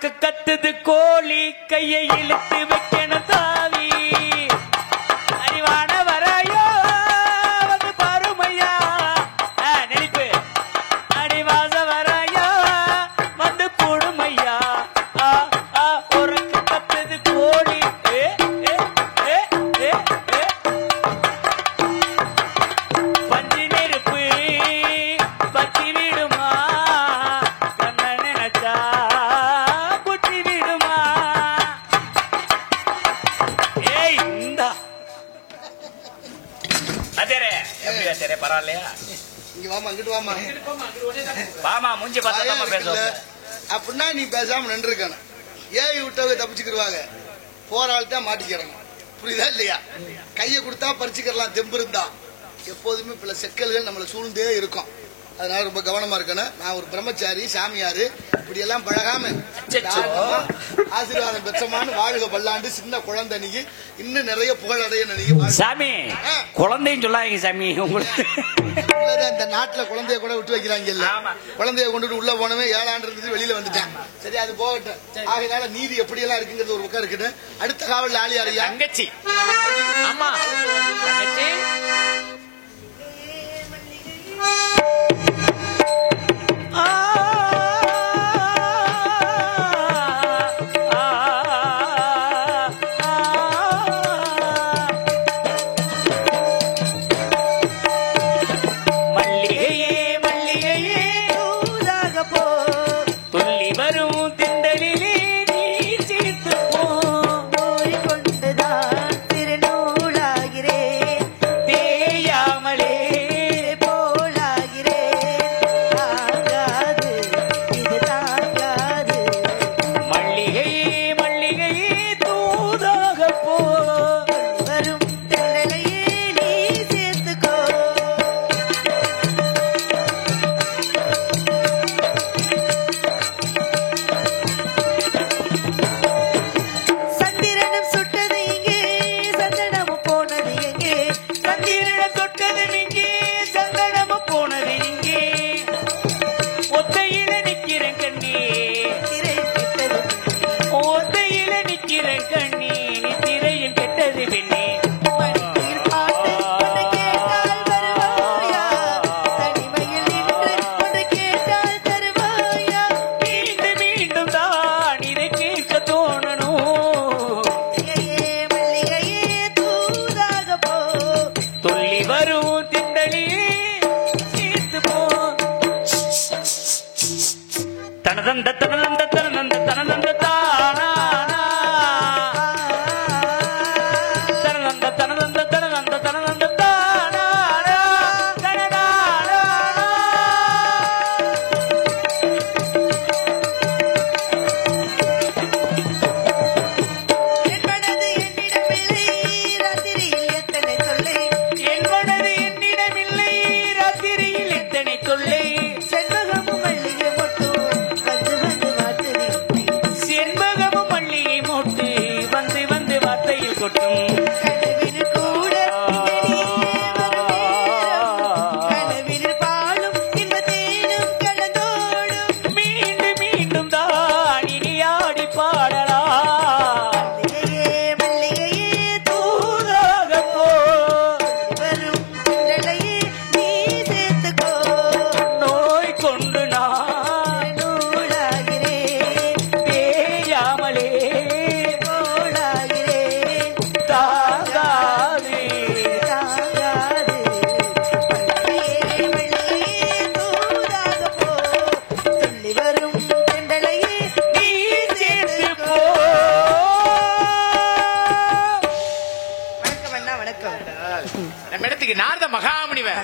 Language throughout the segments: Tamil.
உறக்க கத்துது கோழி கையை இழுத்து வைக்கணும் தாவி அறிவான வரையோ வந்து பாருமையா நெளிப்பு அடிவாச வரையோ வந்து போடுமையா உறக்க கத்துது கோழி பஞ்சு நெருப்பு பச்சி விடுமா கண்ண நினைச்சா குச்சி விடுமா ஏய் இந்தா அதேரே எப்படி அதேரே பரவாயில்லையா இங்க வாமா அங்கிட்டு வாமா வாமா மூஞ்சி பார்த்தா பேசுவோம் அப்படின்னா நீ பேசாம நின்று இருக்கணும் ஏய் விட்டவங்க தப்பிச்சுக்கிடுவாங்க போற ஆள் தான் மாட்டிக்கிறாங்க புரியுதா இல்லையா கையை கொடுத்தா பறிச்சுக்கலாம் தெம்பு இருந்தா எப்போதுமே பல செக்கல்கள் நம்மளை சூழ்ந்தே இருக்கும் அதனால ரொம்ப கவனமா இருக்கணும் நான் ஒரு பிரம்மச்சாரி சாமியாரு இப்படி எல்லாம் பழகாம ஆசீர்வாதம் பெற்றமான வாழ்க பல்லாண்டு சின்ன குழந்தை நீங்க இன்னும் நிறைய புகழடைய நினைக்க சாமி குழந்தையும் சொல்லாங்க சாமி உங்களுக்கு இந்த நாட்டுல குழந்தைய கூட விட்டு வைக்கிறாங்க இல்ல குழந்தைய கொண்டுட்டு உள்ள போனவே 7 ஆண்டு இருந்து வெளியில வந்துட்டேன் சரி அது போகட்டும் ஆகையினால நீதி எப்படி எல்லாம் இருக்குங்கிறது ஒரு பக்கம் இருக்குது அடுத்த காவல் ஆளி யாரையா தங்கச்சி ஆமா தங்கச்சி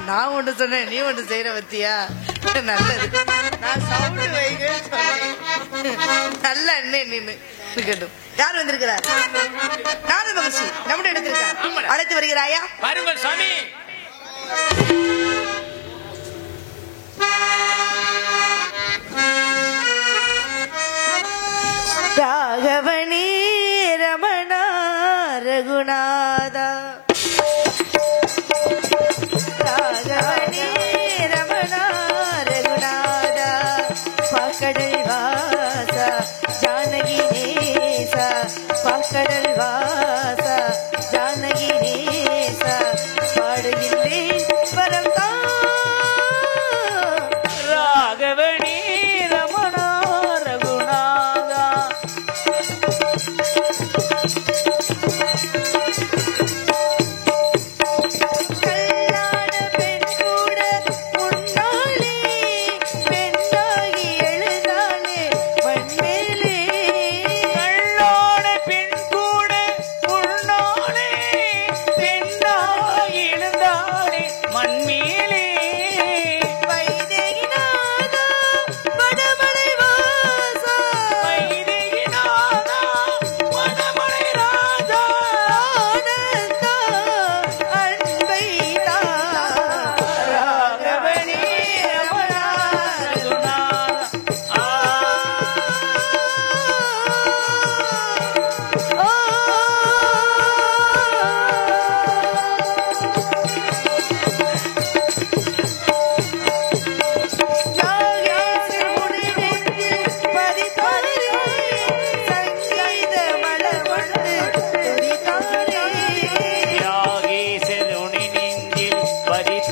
நான் ஒன்று சொன்னேன் நீ ஒன்று செய்யற பத்தியா நல்லது நான் சவுண்டு வைங்க நல்ல அண்ணன் நின்று இருக்கட்டும் யார் வந்திருக்கிறார் நாரத மகர்ஷி நம்முடைய எடுத்திருக்கார் அழைத்து வருகிறாயா வருங்கள் சுவாமி ராகவனி ரமணா ரகுநாதா ராகவனி ரமணா ரகுநாதா பாக்கடல் வாசா ஜான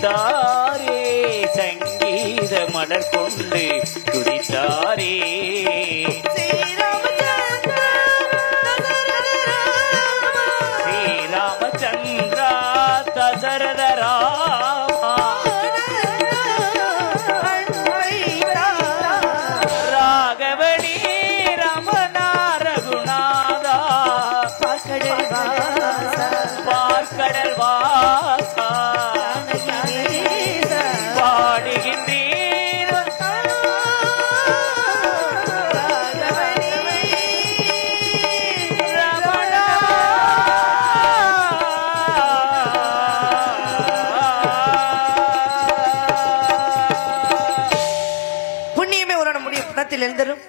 துதித்தாரே சங்கீத மலர் கொண்டு துதித்தாரே ஸ்ரீராமச்சந்திரா தசரத ராமா ராகவணி ரமணா ரகுநாதா பார்க்கடல் வாசா பாடுகின்றீர் ரமணா புண்ணியமே ஒரு முடியும் புறத்தில் எழுந்தரும்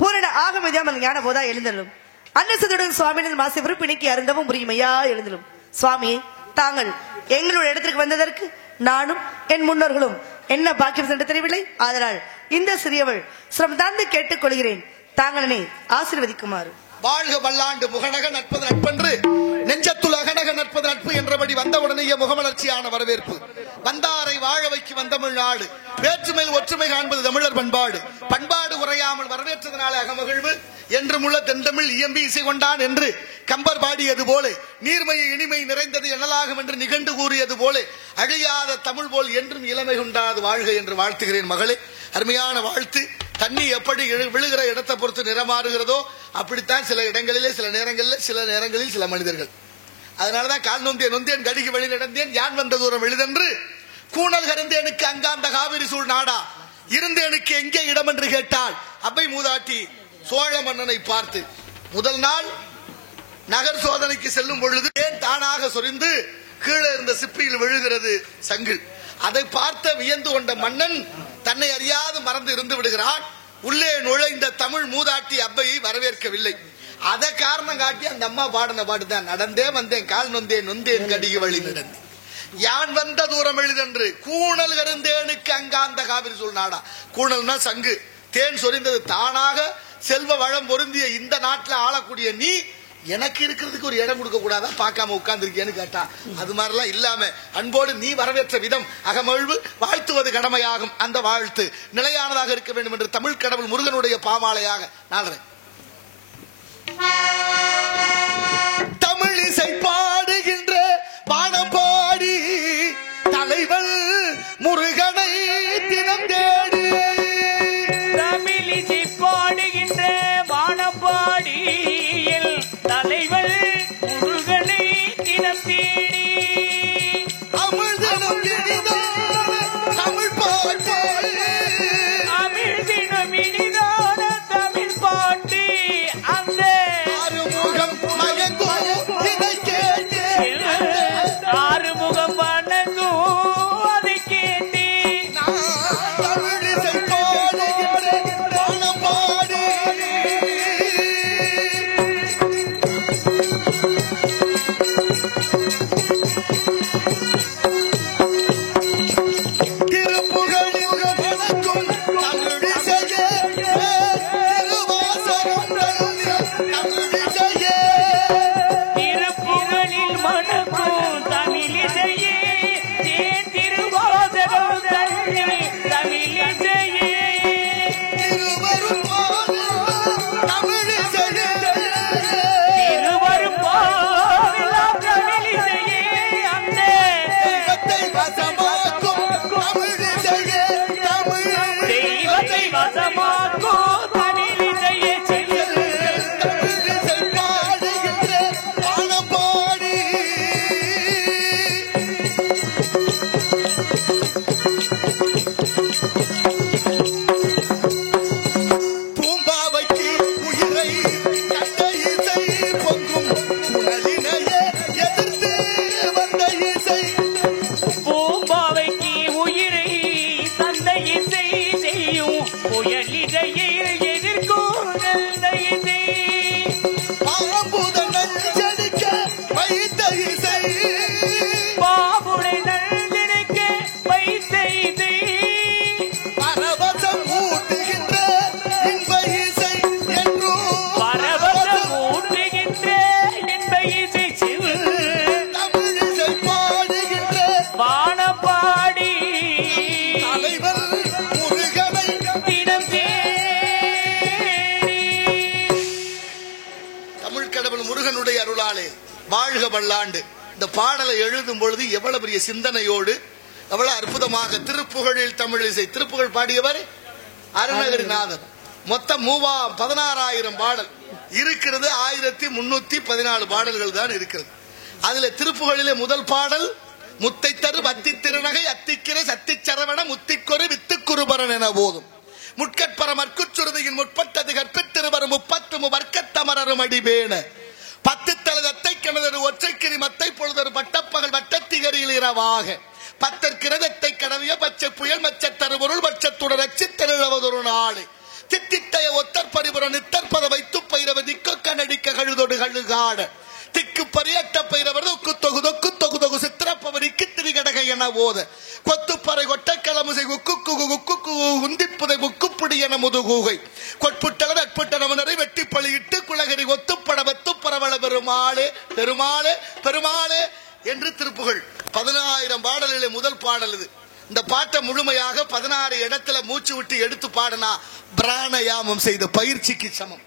பூரண ஆகமதியாமல் ஞான போதா எழுந்தலும் அன்னசதுடன் சுவாமியின் மாசை விருப்பினைக்கு அருந்தவும் புரியுமையா எழுந்தலும் சுவாமி தாங்கள் எங்களுடைய இடத்திற்கு வந்ததற்கு நானும் என் முன்னோர்களும் என்ன பாக்கியம் சென்று தெரியவில்லை. அதனால் இந்த சிறியவள் சிரம் தாழ்ந்து கேட்டுக் கொள்கிறேன், தாங்களனை ஆசீர்வதிக்குமாறு. வாழ்க வல்லாண்டு முகநக நட்பது நட்பன்று நெஞ்சத்துள் அகநக நட்பது நட்பு என்றபடி வந்தவுடனேயே முகமலர்ச்சியான வரவேற்பு. வந்தாரை வாழ வைக்கு வந்தமிழ் நாடு வேற்றுமையில் ஒற்றுமை காண்பது தமிழர் பண்பாடு. பண்பாடு உரையாமல் வரவேற்றதனால அகமகிழ்வு என்றுமுள்ள தென்தமிழ் இயம்பி இசை கொண்டான் என்று கம்பர் பாடியது போல நீர்மையை இனிமை நிறைந்தது எனலாகும் என்று நிகண்டு கூறியது போல அழியாத தமிழ் போல் என்றும் இளமை கொண்டாது வாழ்க என்று வாழ்த்துகிறேன் மகளே. அருமையான வாழ்த்து. தண்ணி எப்படி விழுகிற இடத்தை பொறுத்து நிறமாறுகிறதோ அப்படித்தான் சில இடங்களிலே சில நேரங்களில் சில மனிதர்கள். அதனாலதான் கால் நொந்தேன் கடிக்கு வழி நடந்தேன் யான் வந்த தூரம் எளிதென்று கூணல் கருந்தேனுக்கு அங்காந்த காவிரி சூழ் நாடா இருந்தேனுக்கு எங்கே இடம் என்று கேட்டால் அவ்வை மூதாட்டி சோழ மன்னனை பார்த்து முதல் நாள் நகர் சோதனைக்கு செல்லும் பொழுது ஏன் தானாக சொரிந்து கீழே இருந்த சிப்பியில் விழுகிறது சங்கு. அதை பார்த்த வியந்து கொண்ட மன்னன் தன்னை அறியாது மறந்து இருந்து விடுகிறான். உள்ளே நுழைந்த தமிழ் மூதாட்டி அவ்வையை வரவேற்கவில்லை. அதை காரணம் காட்டி அந்த அம்மா பாடின பாட்டுதான் நடந்தே வந்தேன் கால் நொந்தேன் கடிகு வழி நடந்தேன் யான் வந்த தூரம் எளிதென்று கூணல் கருந்தேனுக்கு அங்காந்த காவிரி சூழ் நாடா. கூணல்னா சங்கு, தேன் சொரிந்தது. தானாக செல்வ வளம் பொருந்திய இந்த நாட்டில் ஆளக்கூடிய நீ எனக்கு இருக்கிறதுக்கு ஒரு இடம் கொடுக்க கூடாதா, பார்க்காம உட்கார்ந்துருக்கேன்னு கேட்டா. அது மாதிரிலாம் இல்லாம அன்போடு நீ வரவேற்ற விதம் அகமகிழ்வு. வாழ்த்துவது கடமையாகும். அந்த வாழ்த்து நிலையானதாக இருக்க வேண்டும் என்று தமிழ் கடவுள் முருகனுடைய பாமாலையாக நாடுறேன். தமிழ் இசை பாடுகின்ற பாடப்பாடி தலைவன் முருகனை தினம் தேடி தமிழ் இசை பாடுகின்ற வானப்பாடியில் தலைவன் முருகனை தினம் தேடி அமிழ்தினம் தமிழ் பாட்டு அமிழ்தினம் இனிதான தமிழ் பாட்டு அந்த ஆறுமுகம் மயங்கும் இதை கேட்டு ஆறுமுகம் வணங்கும் அதை கேட்டு தமிழ் இசை பாடுகின்ற பாடப்பாடி திருப்புகழில் மணக்கும் தமிழிசையே தேன் திருவாசகம் தன்னை தமிழிசையே திருவரும் பாவெல்லாம் தமிழிசையே அந்த தெய்வத்தை வசமாக்கும் தமிழிசையே பூம்பாவைக்கு உயிரை கண்ட இசை பொங்கும் புனலினையே எதிர்த்து வந்த இசை பூம்பாவைக்கு உயிரை தந்த இசை செய்யும் புயலிடையே எதிர்க்கும் நல்ல இசை பாம்புதனல் ஜனிக்க வைத்த இசை பாபுடை நல்ல வாழ்க பல்லாண்டு. இந்த பாடலை எழுதும் பொழுது எவ்வளவு பெரிய சிந்தனையோடு எவ்வளவு அற்புதமாக திருப்புகழில் தமிழிசை. திருப்புகழ் பாடியவர் அருணகிரிநாதர். மொத்தம் 16,000 பாடல் இருக்கிறது. 1314 பாடல்கள் தான் இருக்கிறது. அதுல திருப்புகழிலே முதல் பாடல் முத்தை தரு பத்தி திருநகை அத்திக்கிற சத்தி சரவண முத்திக்கொரு வித்துக்குருபரன் என போதும் முட்கட்பரமற்குச்சுருதியின் முற்பட்டது கற்பித்திருவரும் 30 வர்க்கத்தமரரும் அடிபேன 10 தலதத்தை கிணறு ஒற்றைக்கிரி மத்தை பொழுதொரு பட்டப்பகல் வட்டத்திகரில் இரவாக 10 கிரதத்தை கடவிய பச்சை புயல் மச்ச தருபொருள் பட்சத்துடன் அச்சித்தெழுவதொரு நாளை தித்தித்தைய ஒத்தற் பரிபுற நித்தற்பத வைத்து பயிரவ திக்கு கண்ணடிக்க கழுதொடு கழுகாட திக்கு பரியட்ட பயிரவர் தொக்கு தொகு தொக்கு தொகு தொகு சித்திரப்பவரிக்கு திரிகடகை என போத கொத்துப்பறை கொட்டக்கிழமுசை உக்கு உந்திப்புதை முக்குப்பிடி என முதுகூகை கொட்புட்டல நட்புட்ட நமனரை வெட்டி பழியிட்டு குலகரி ஒத்துப்பட வெத்துப்பரவள பெருமாளே பெருமாளே பெருமாளே என்று திருப்புகழ். 10,000 பாடல்களிலே முதல் பாடல் இது. இந்த பாட்டை முழுமையாக 16 இடத்துல மூச்சு விட்டு எடுத்து பாடனா பிராணயாமம் செய்த பயிற்சிக்கு சமம்.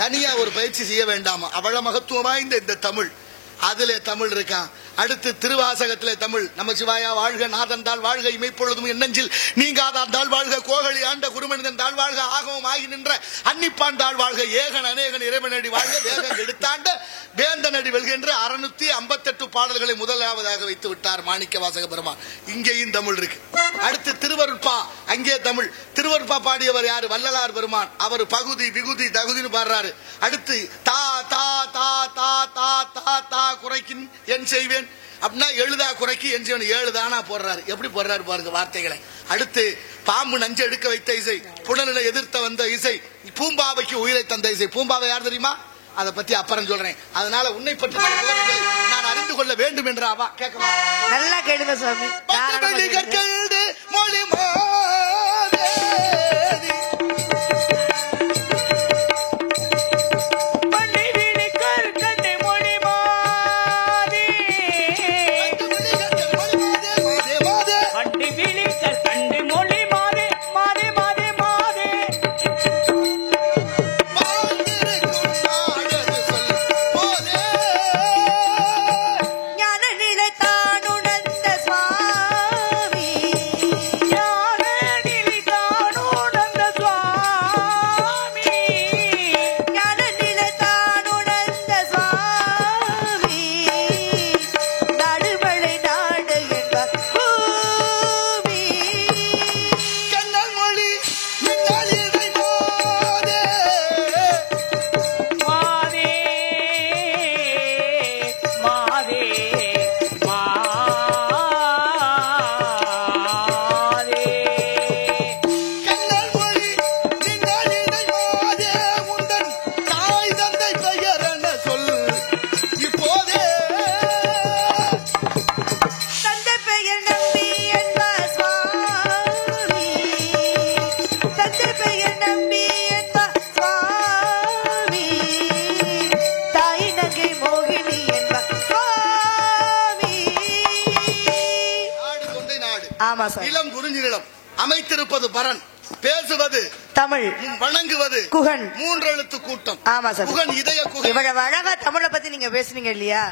தனியா ஒரு பயிற்சி செய்ய வேண்டாமா? அவ்வளவு மகத்துவம் வாய்ந்த இந்த தமிழ். அதிலே தமிழ் இருக்கான். அடுத்து திருவாசகத்திலே தமிழ். நமசிவாயா வாழ்க, நாதன் வாழ்க, இமைப்பொழுதும் எண்ணஞ்சில் நீங்காதான் தாழ் வாழ்க, கோகலி ஆண்ட குருமனிதன் தாழ் வாழ்க, ஆகவும் ஆகி நின்ற அன்னிப்பான் தாழ் வாழ்க, ஏகன் அநேகன் இறைவனடி வாழ்க, வேகம் எடுத்தாண்ட வேந்தனடி வெல்கின்ற 658 பாடல்களை முதலாவதாக வைத்து விட்டார் மாணிக்க வாசக பெருமான். இங்கேயும் தமிழ் இருக்கு. அடுத்து திருவருட்பா, அங்கே தமிழ். திருவருட்பா பாடியவர் யாரு? வள்ளலார் பெருமான். அவர் பகுதி விகுதி தகுதின்னு பாடுறாரு. அடுத்து தா தா தா தா தா தா தா குறைக்கின் என் செய்வேன் அப்படின்னா எழுதா குறைக்கு என் செய்வேன் 7 தானா போடுறாரு. எப்படி போடுறாரு பாருங்க வார்த்தைகளை. அடுத்து பாம்பு நஞ்சு எடுக்க வைத்த இசை, புனலினை எதிர்த்த வந்த இசை, பூம்பாவைக்கு உயிரை தந்த இசை. பூம்பாவை யார் தெரியுமா? அதை பத்தி அப்புறம் சொல்றேன். அதனால உன்னை பற்றி நான் அறிந்து கொள்ள வேண்டும் என்ற அவா கேட்கவா? நல்லா கேளுங்க சுவாமி. மொழி இளம் குறிஞ்சி நிலம் அமைத்திருப்பது பரன், பேசுவது தமிழ், வணங்குவது குகன். 3 எழுத்து கூட்டம். ஆமா சார். குகன் இதய குகன். இவ்வளவு அழகா தமிழை பத்தி நீங்க பேசுனீங்க இல்லையா?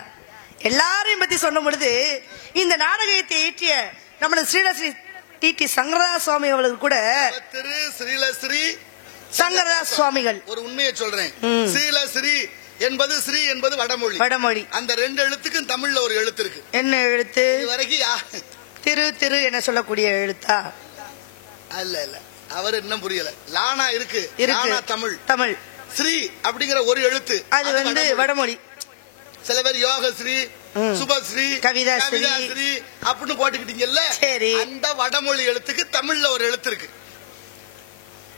எல்லாரையும் பத்தி சொன்ன பொழுது இந்த நாடகத்தை இயற்றிய நம்மளோட ஸ்ரீலஸ்ரீ டி சங்கரதாஸ் சுவாமி அவர்கள் கூட திரு ஸ்ரீலஸ்ரீ சங்கரதாஸ் சுவாமிகள். ஒரு உண்மையை சொல்றேன். ஸ்ரீலஸ்ரீ என்பது ஸ்ரீ என்பது வடமொழி. வடமொழி. அந்த 2 எழுத்துக்கும் தமிழ்ல ஒரு எழுத்து இருக்கு. என்ன எழுத்து? வரைக்கும் திரு திரு என சொல்லக்கூடிய எழுத்தா? அல்ல இல்ல, அவர் இன்னும் புரியல. லானா இருக்கு. தமிழ் தமிழ். ஸ்ரீ அப்படிங்கிற ஒரு எழுத்து, அது வந்து வடமொழி. சில பேர் யோகஸ்ரீ, சுபஸ்ரீ, கவிதாஸ்ரீ அப்படின்னு போட்டுக்கிட்டீங்கல்ல. சரி, அந்த வடமொழி எழுத்துக்கு தமிழ்ல ஒரு எழுத்து இருக்கு.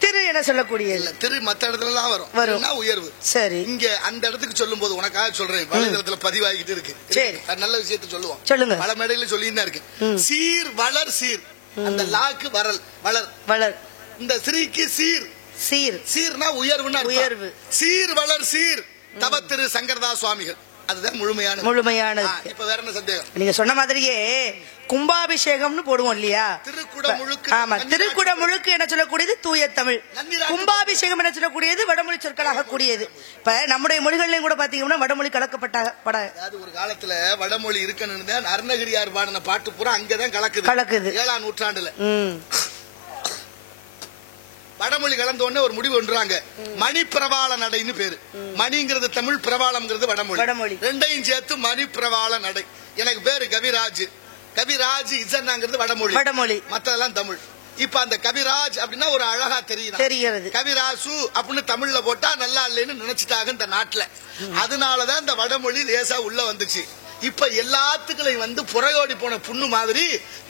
திரு என சொல்லக்கூடிய திரு மத்த இடத்துல எல்லாம் வரும் உயர்வு. சரி, இங்க அந்த இடத்துக்கு சொல்லும் போது உனக்காக சொல்றேன், வலைதளத்துல பதிவாகிட்டு இருக்கு. சரி, நல்ல விஷயத்த சொல்லுவோம். சொல்லுங்க. பல மேடையில சொல்லிதான் இருக்கு. சீர் வளர் சீர், அந்த லாக்கு வரல் வளர் வளர், இந்த ஸ்ரீக்கு சீர் சீர் சீர்னா உயர்வுன்னா உயர்வு. சீர் வளர் சீர் தவ திரு சங்கரதாஸ் சுவாமிகள். அதுதான் முழுமையான. இப்ப வேற என்ன சந்தேகம்? நீங்க சொன்ன மாதிரியே கும்பாபிஷேகம்னு போடுவோம் இல்லையா? ஆமா, திருக்குட முழுக்கு என்ன சொல்லக்கூடியது தூய தமிழ். கும்பாபிஷேகம் என்ன சொல்லக்கூடியது வடமொழி சொற்களாக கூடியது. இப்ப நம்முடைய மொழிகள்லயும் கூட பாத்தீங்கன்னா வடமொழி கலக்கப்பட்ட ஒரு காலத்துல வடமொழி இருக்கணும்னு அருணகிரியார் பாடின பாட்டு பூரா அங்கதான் கலக்குது 7ஆம் நூற்றாண்டுல. வடமொழி கலந்த உடனே ஒரு முடிவு ஒன்றாங்க, மணி பிரவாள நடைன்னு பேரு. மணிங்கிறது தமிழ், பிரவாளம்ங்கிறது வடமொழி. ரெண்டையும் சேர்த்து மணி பிரவாள நடை. எனக்கு பேரு கவிராஜ். கவிராஜ் இசன்னாங்கிறது வடமொழி, மத்ததெல்லாம் தமிழ். இப்ப அந்த கவிராஜ் அப்படின்னா ஒரு அழகா தெரிகிறது. கவிராசு அப்படின்னு தமிழ்ல போட்டா நல்லா இல்லைன்னு நினைச்சிட்டாங்க இந்த நாட்டுல. அதனாலதான் இந்த வடமொழி லேசா உள்ள வந்துச்சு. இப்ப எல்லாத்துக்களையும் புறையோடி போன புண்ணு மாதிரி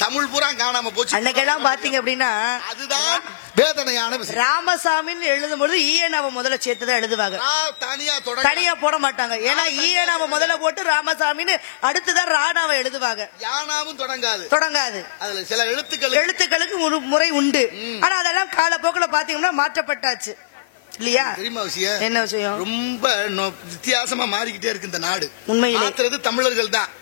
தமிழ் பூரா காணாம போச்சு. அன்னைக்கெல்லாம் பாத்தீங்க அப்படின்னா அதுதான் வேதனையான விஷயம். ராமசாமின்னு எழுதும் பொழுது ஈயனாவை முதல்ல சேர்த்துதான் எழுதுவாங்க, தனியா போட மாட்டாங்க. ஏன்னா ஈயனாவை முதல்ல போட்டு ராமசாமின்னு அடுத்துதான் ராணாவை எழுதுவாங்க. யானாவும் தொடங்காது. அதுல சில எழுத்துக்களுக்கு ஒரு முறை உண்டு. ஆனா அதெல்லாம் காலப்போக்கில் பாத்தீங்கன்னா மாற்றப்பட்டாச்சு இல்லையா? தெரியுமா விஷயம்? என்ன விஷயம்? ரொம்ப வித்தியாசமா மாறிக்கிட்டே இருக்கு இந்த நாடு. உண்மையிலே தமிழர்கள் தான்.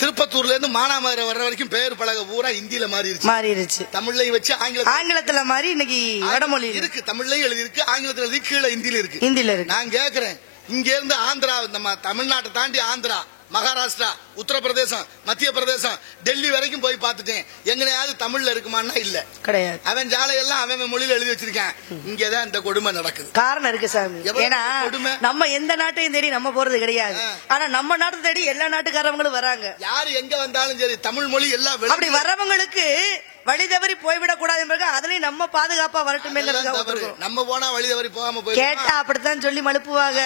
திருப்பத்தூர்ல இருந்து மானாமதுரை வர்ற வரைக்கும் பெயர் பலகை பூரா இந்தியில மாறிடுச்சு. தமிழ்லையும் வச்சு ஆங்கிலத்துல மாறி இன்னைக்கு வடமொழி இருக்கு. தமிழ்லையும் எழுதி இருக்கு, ஆங்கிலத்துல எழுதி, கீழே ஹிந்தியில இருக்கு. நான் கேக்குறேன், இங்க இருந்து ஆந்திரா, நம்ம தமிழ்நாட்டை தாண்டி ஆந்திரா, மகாராஷ்டிரா, உத்தரப்பிரதேசம், மத்திய பிரதேசம், டெல்லி வரைக்கும் போய் பார்த்துட்டேன். எங்கனையாவது தமிழ்ல இருக்குமான்னா இல்ல, கிடையாது. அவன் ஜாலையெல்லாம் அவன் மொழியில எழுதி வச்சிருக்கான். இங்கதான் இந்த கொடுமை நடக்குது. காரணம் இருக்கு சாமி. ஏன்னா நம்ம எந்த நாட்டையும் தேடி நம்ம போறது கிடையாது. ஆனா நம்ம நாட்டை தேடி எல்லா நாட்டுக்காரவங்களும் வராங்க. யாரு எங்க வந்தாலும் சரி தமிழ் மொழி எல்லாம் அப்படி வர்றவங்களுக்கு வழி தவறி போய்விடக் கூடாது. அதுலயும் நம்ம பாதுகாப்பா வரட்டும். நம்ம போனா வழி தவறி போகாம போய் கேட்டா அப்படித்தான் சொல்லி மழுப்புவாங்க.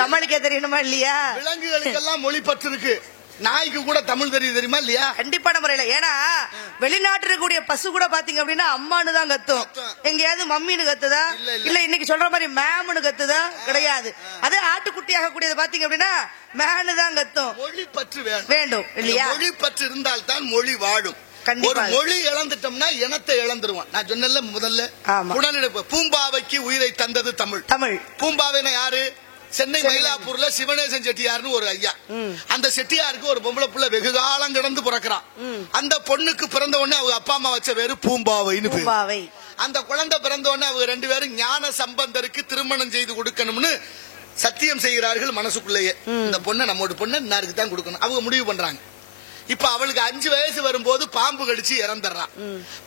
சமாளிக்க தெரியணுமா இல்லையா? விலங்குகளுக்கெல்லாம் மொழி பற்று இருக்கு. நாய்க்கு கூட தமிழ் தெரியுமா இல்லையா? கண்டிப்பான முறையில. ஏன்னா வெளிநாட்டு இருக்கக்கூடிய பசு கூட பாத்தீங்க அப்படின்னா அம்மானு தான் கத்தும். எங்கேயாவது மம்மின்னு கத்துதா? இல்ல இன்னைக்கு சொல்ற மாதிரி மேம்னு கத்துதா? கிடையாது. அதே ஆட்டுக்குட்டியாக கூடியது பாத்தீங்க அப்படின்னா மேனு தான் கத்தும். மொழி பற்று வேண்டும் இல்லையா? மொழி பற்று இருந்தால் தான் மொழி வாழும். ஒரு மொழி இழந்துட்டோம்னா இனத்தை இழந்துருவான். நான் சொன்னல முதல்ல புனலிழப்பு. பூம்பாவைக்கு உயிரை தந்தது தமிழ். பூம்பாவைனா யாரு? சென்னை மயிலாப்பூர்ல சிவனேசன் செட்டியார்னு ஒரு ஐயா. அந்த செட்டியாருக்கு ஒரு பொம்பளை புள்ள வெகு காலம் கிடந்து பிறக்கிறான். அந்த பொண்ணுக்கு பிறந்த உடனே அவங்க அப்பா அம்மா வச்ச பேரு பூம்பாவைன்னு பேரு. அந்த குழந்தை பிறந்த உடனே அவங்க 2 பேரும் ஞான சம்பந்தருக்கு திருமணம் செய்து கொடுக்கணும்னு சத்தியம் செய்கிறார்கள் மனசுக்குள்ளேயே. இந்த பொண்ணை நம்மோட பொண்ணு இன்னாருக்கு தான் கொடுக்கணும் அவங்க முடிவு பண்றாங்க. இப்ப அவளுக்கு 5 வயசு வரும்போது பாம்பு கடிச்சு இறந்துடுறான்.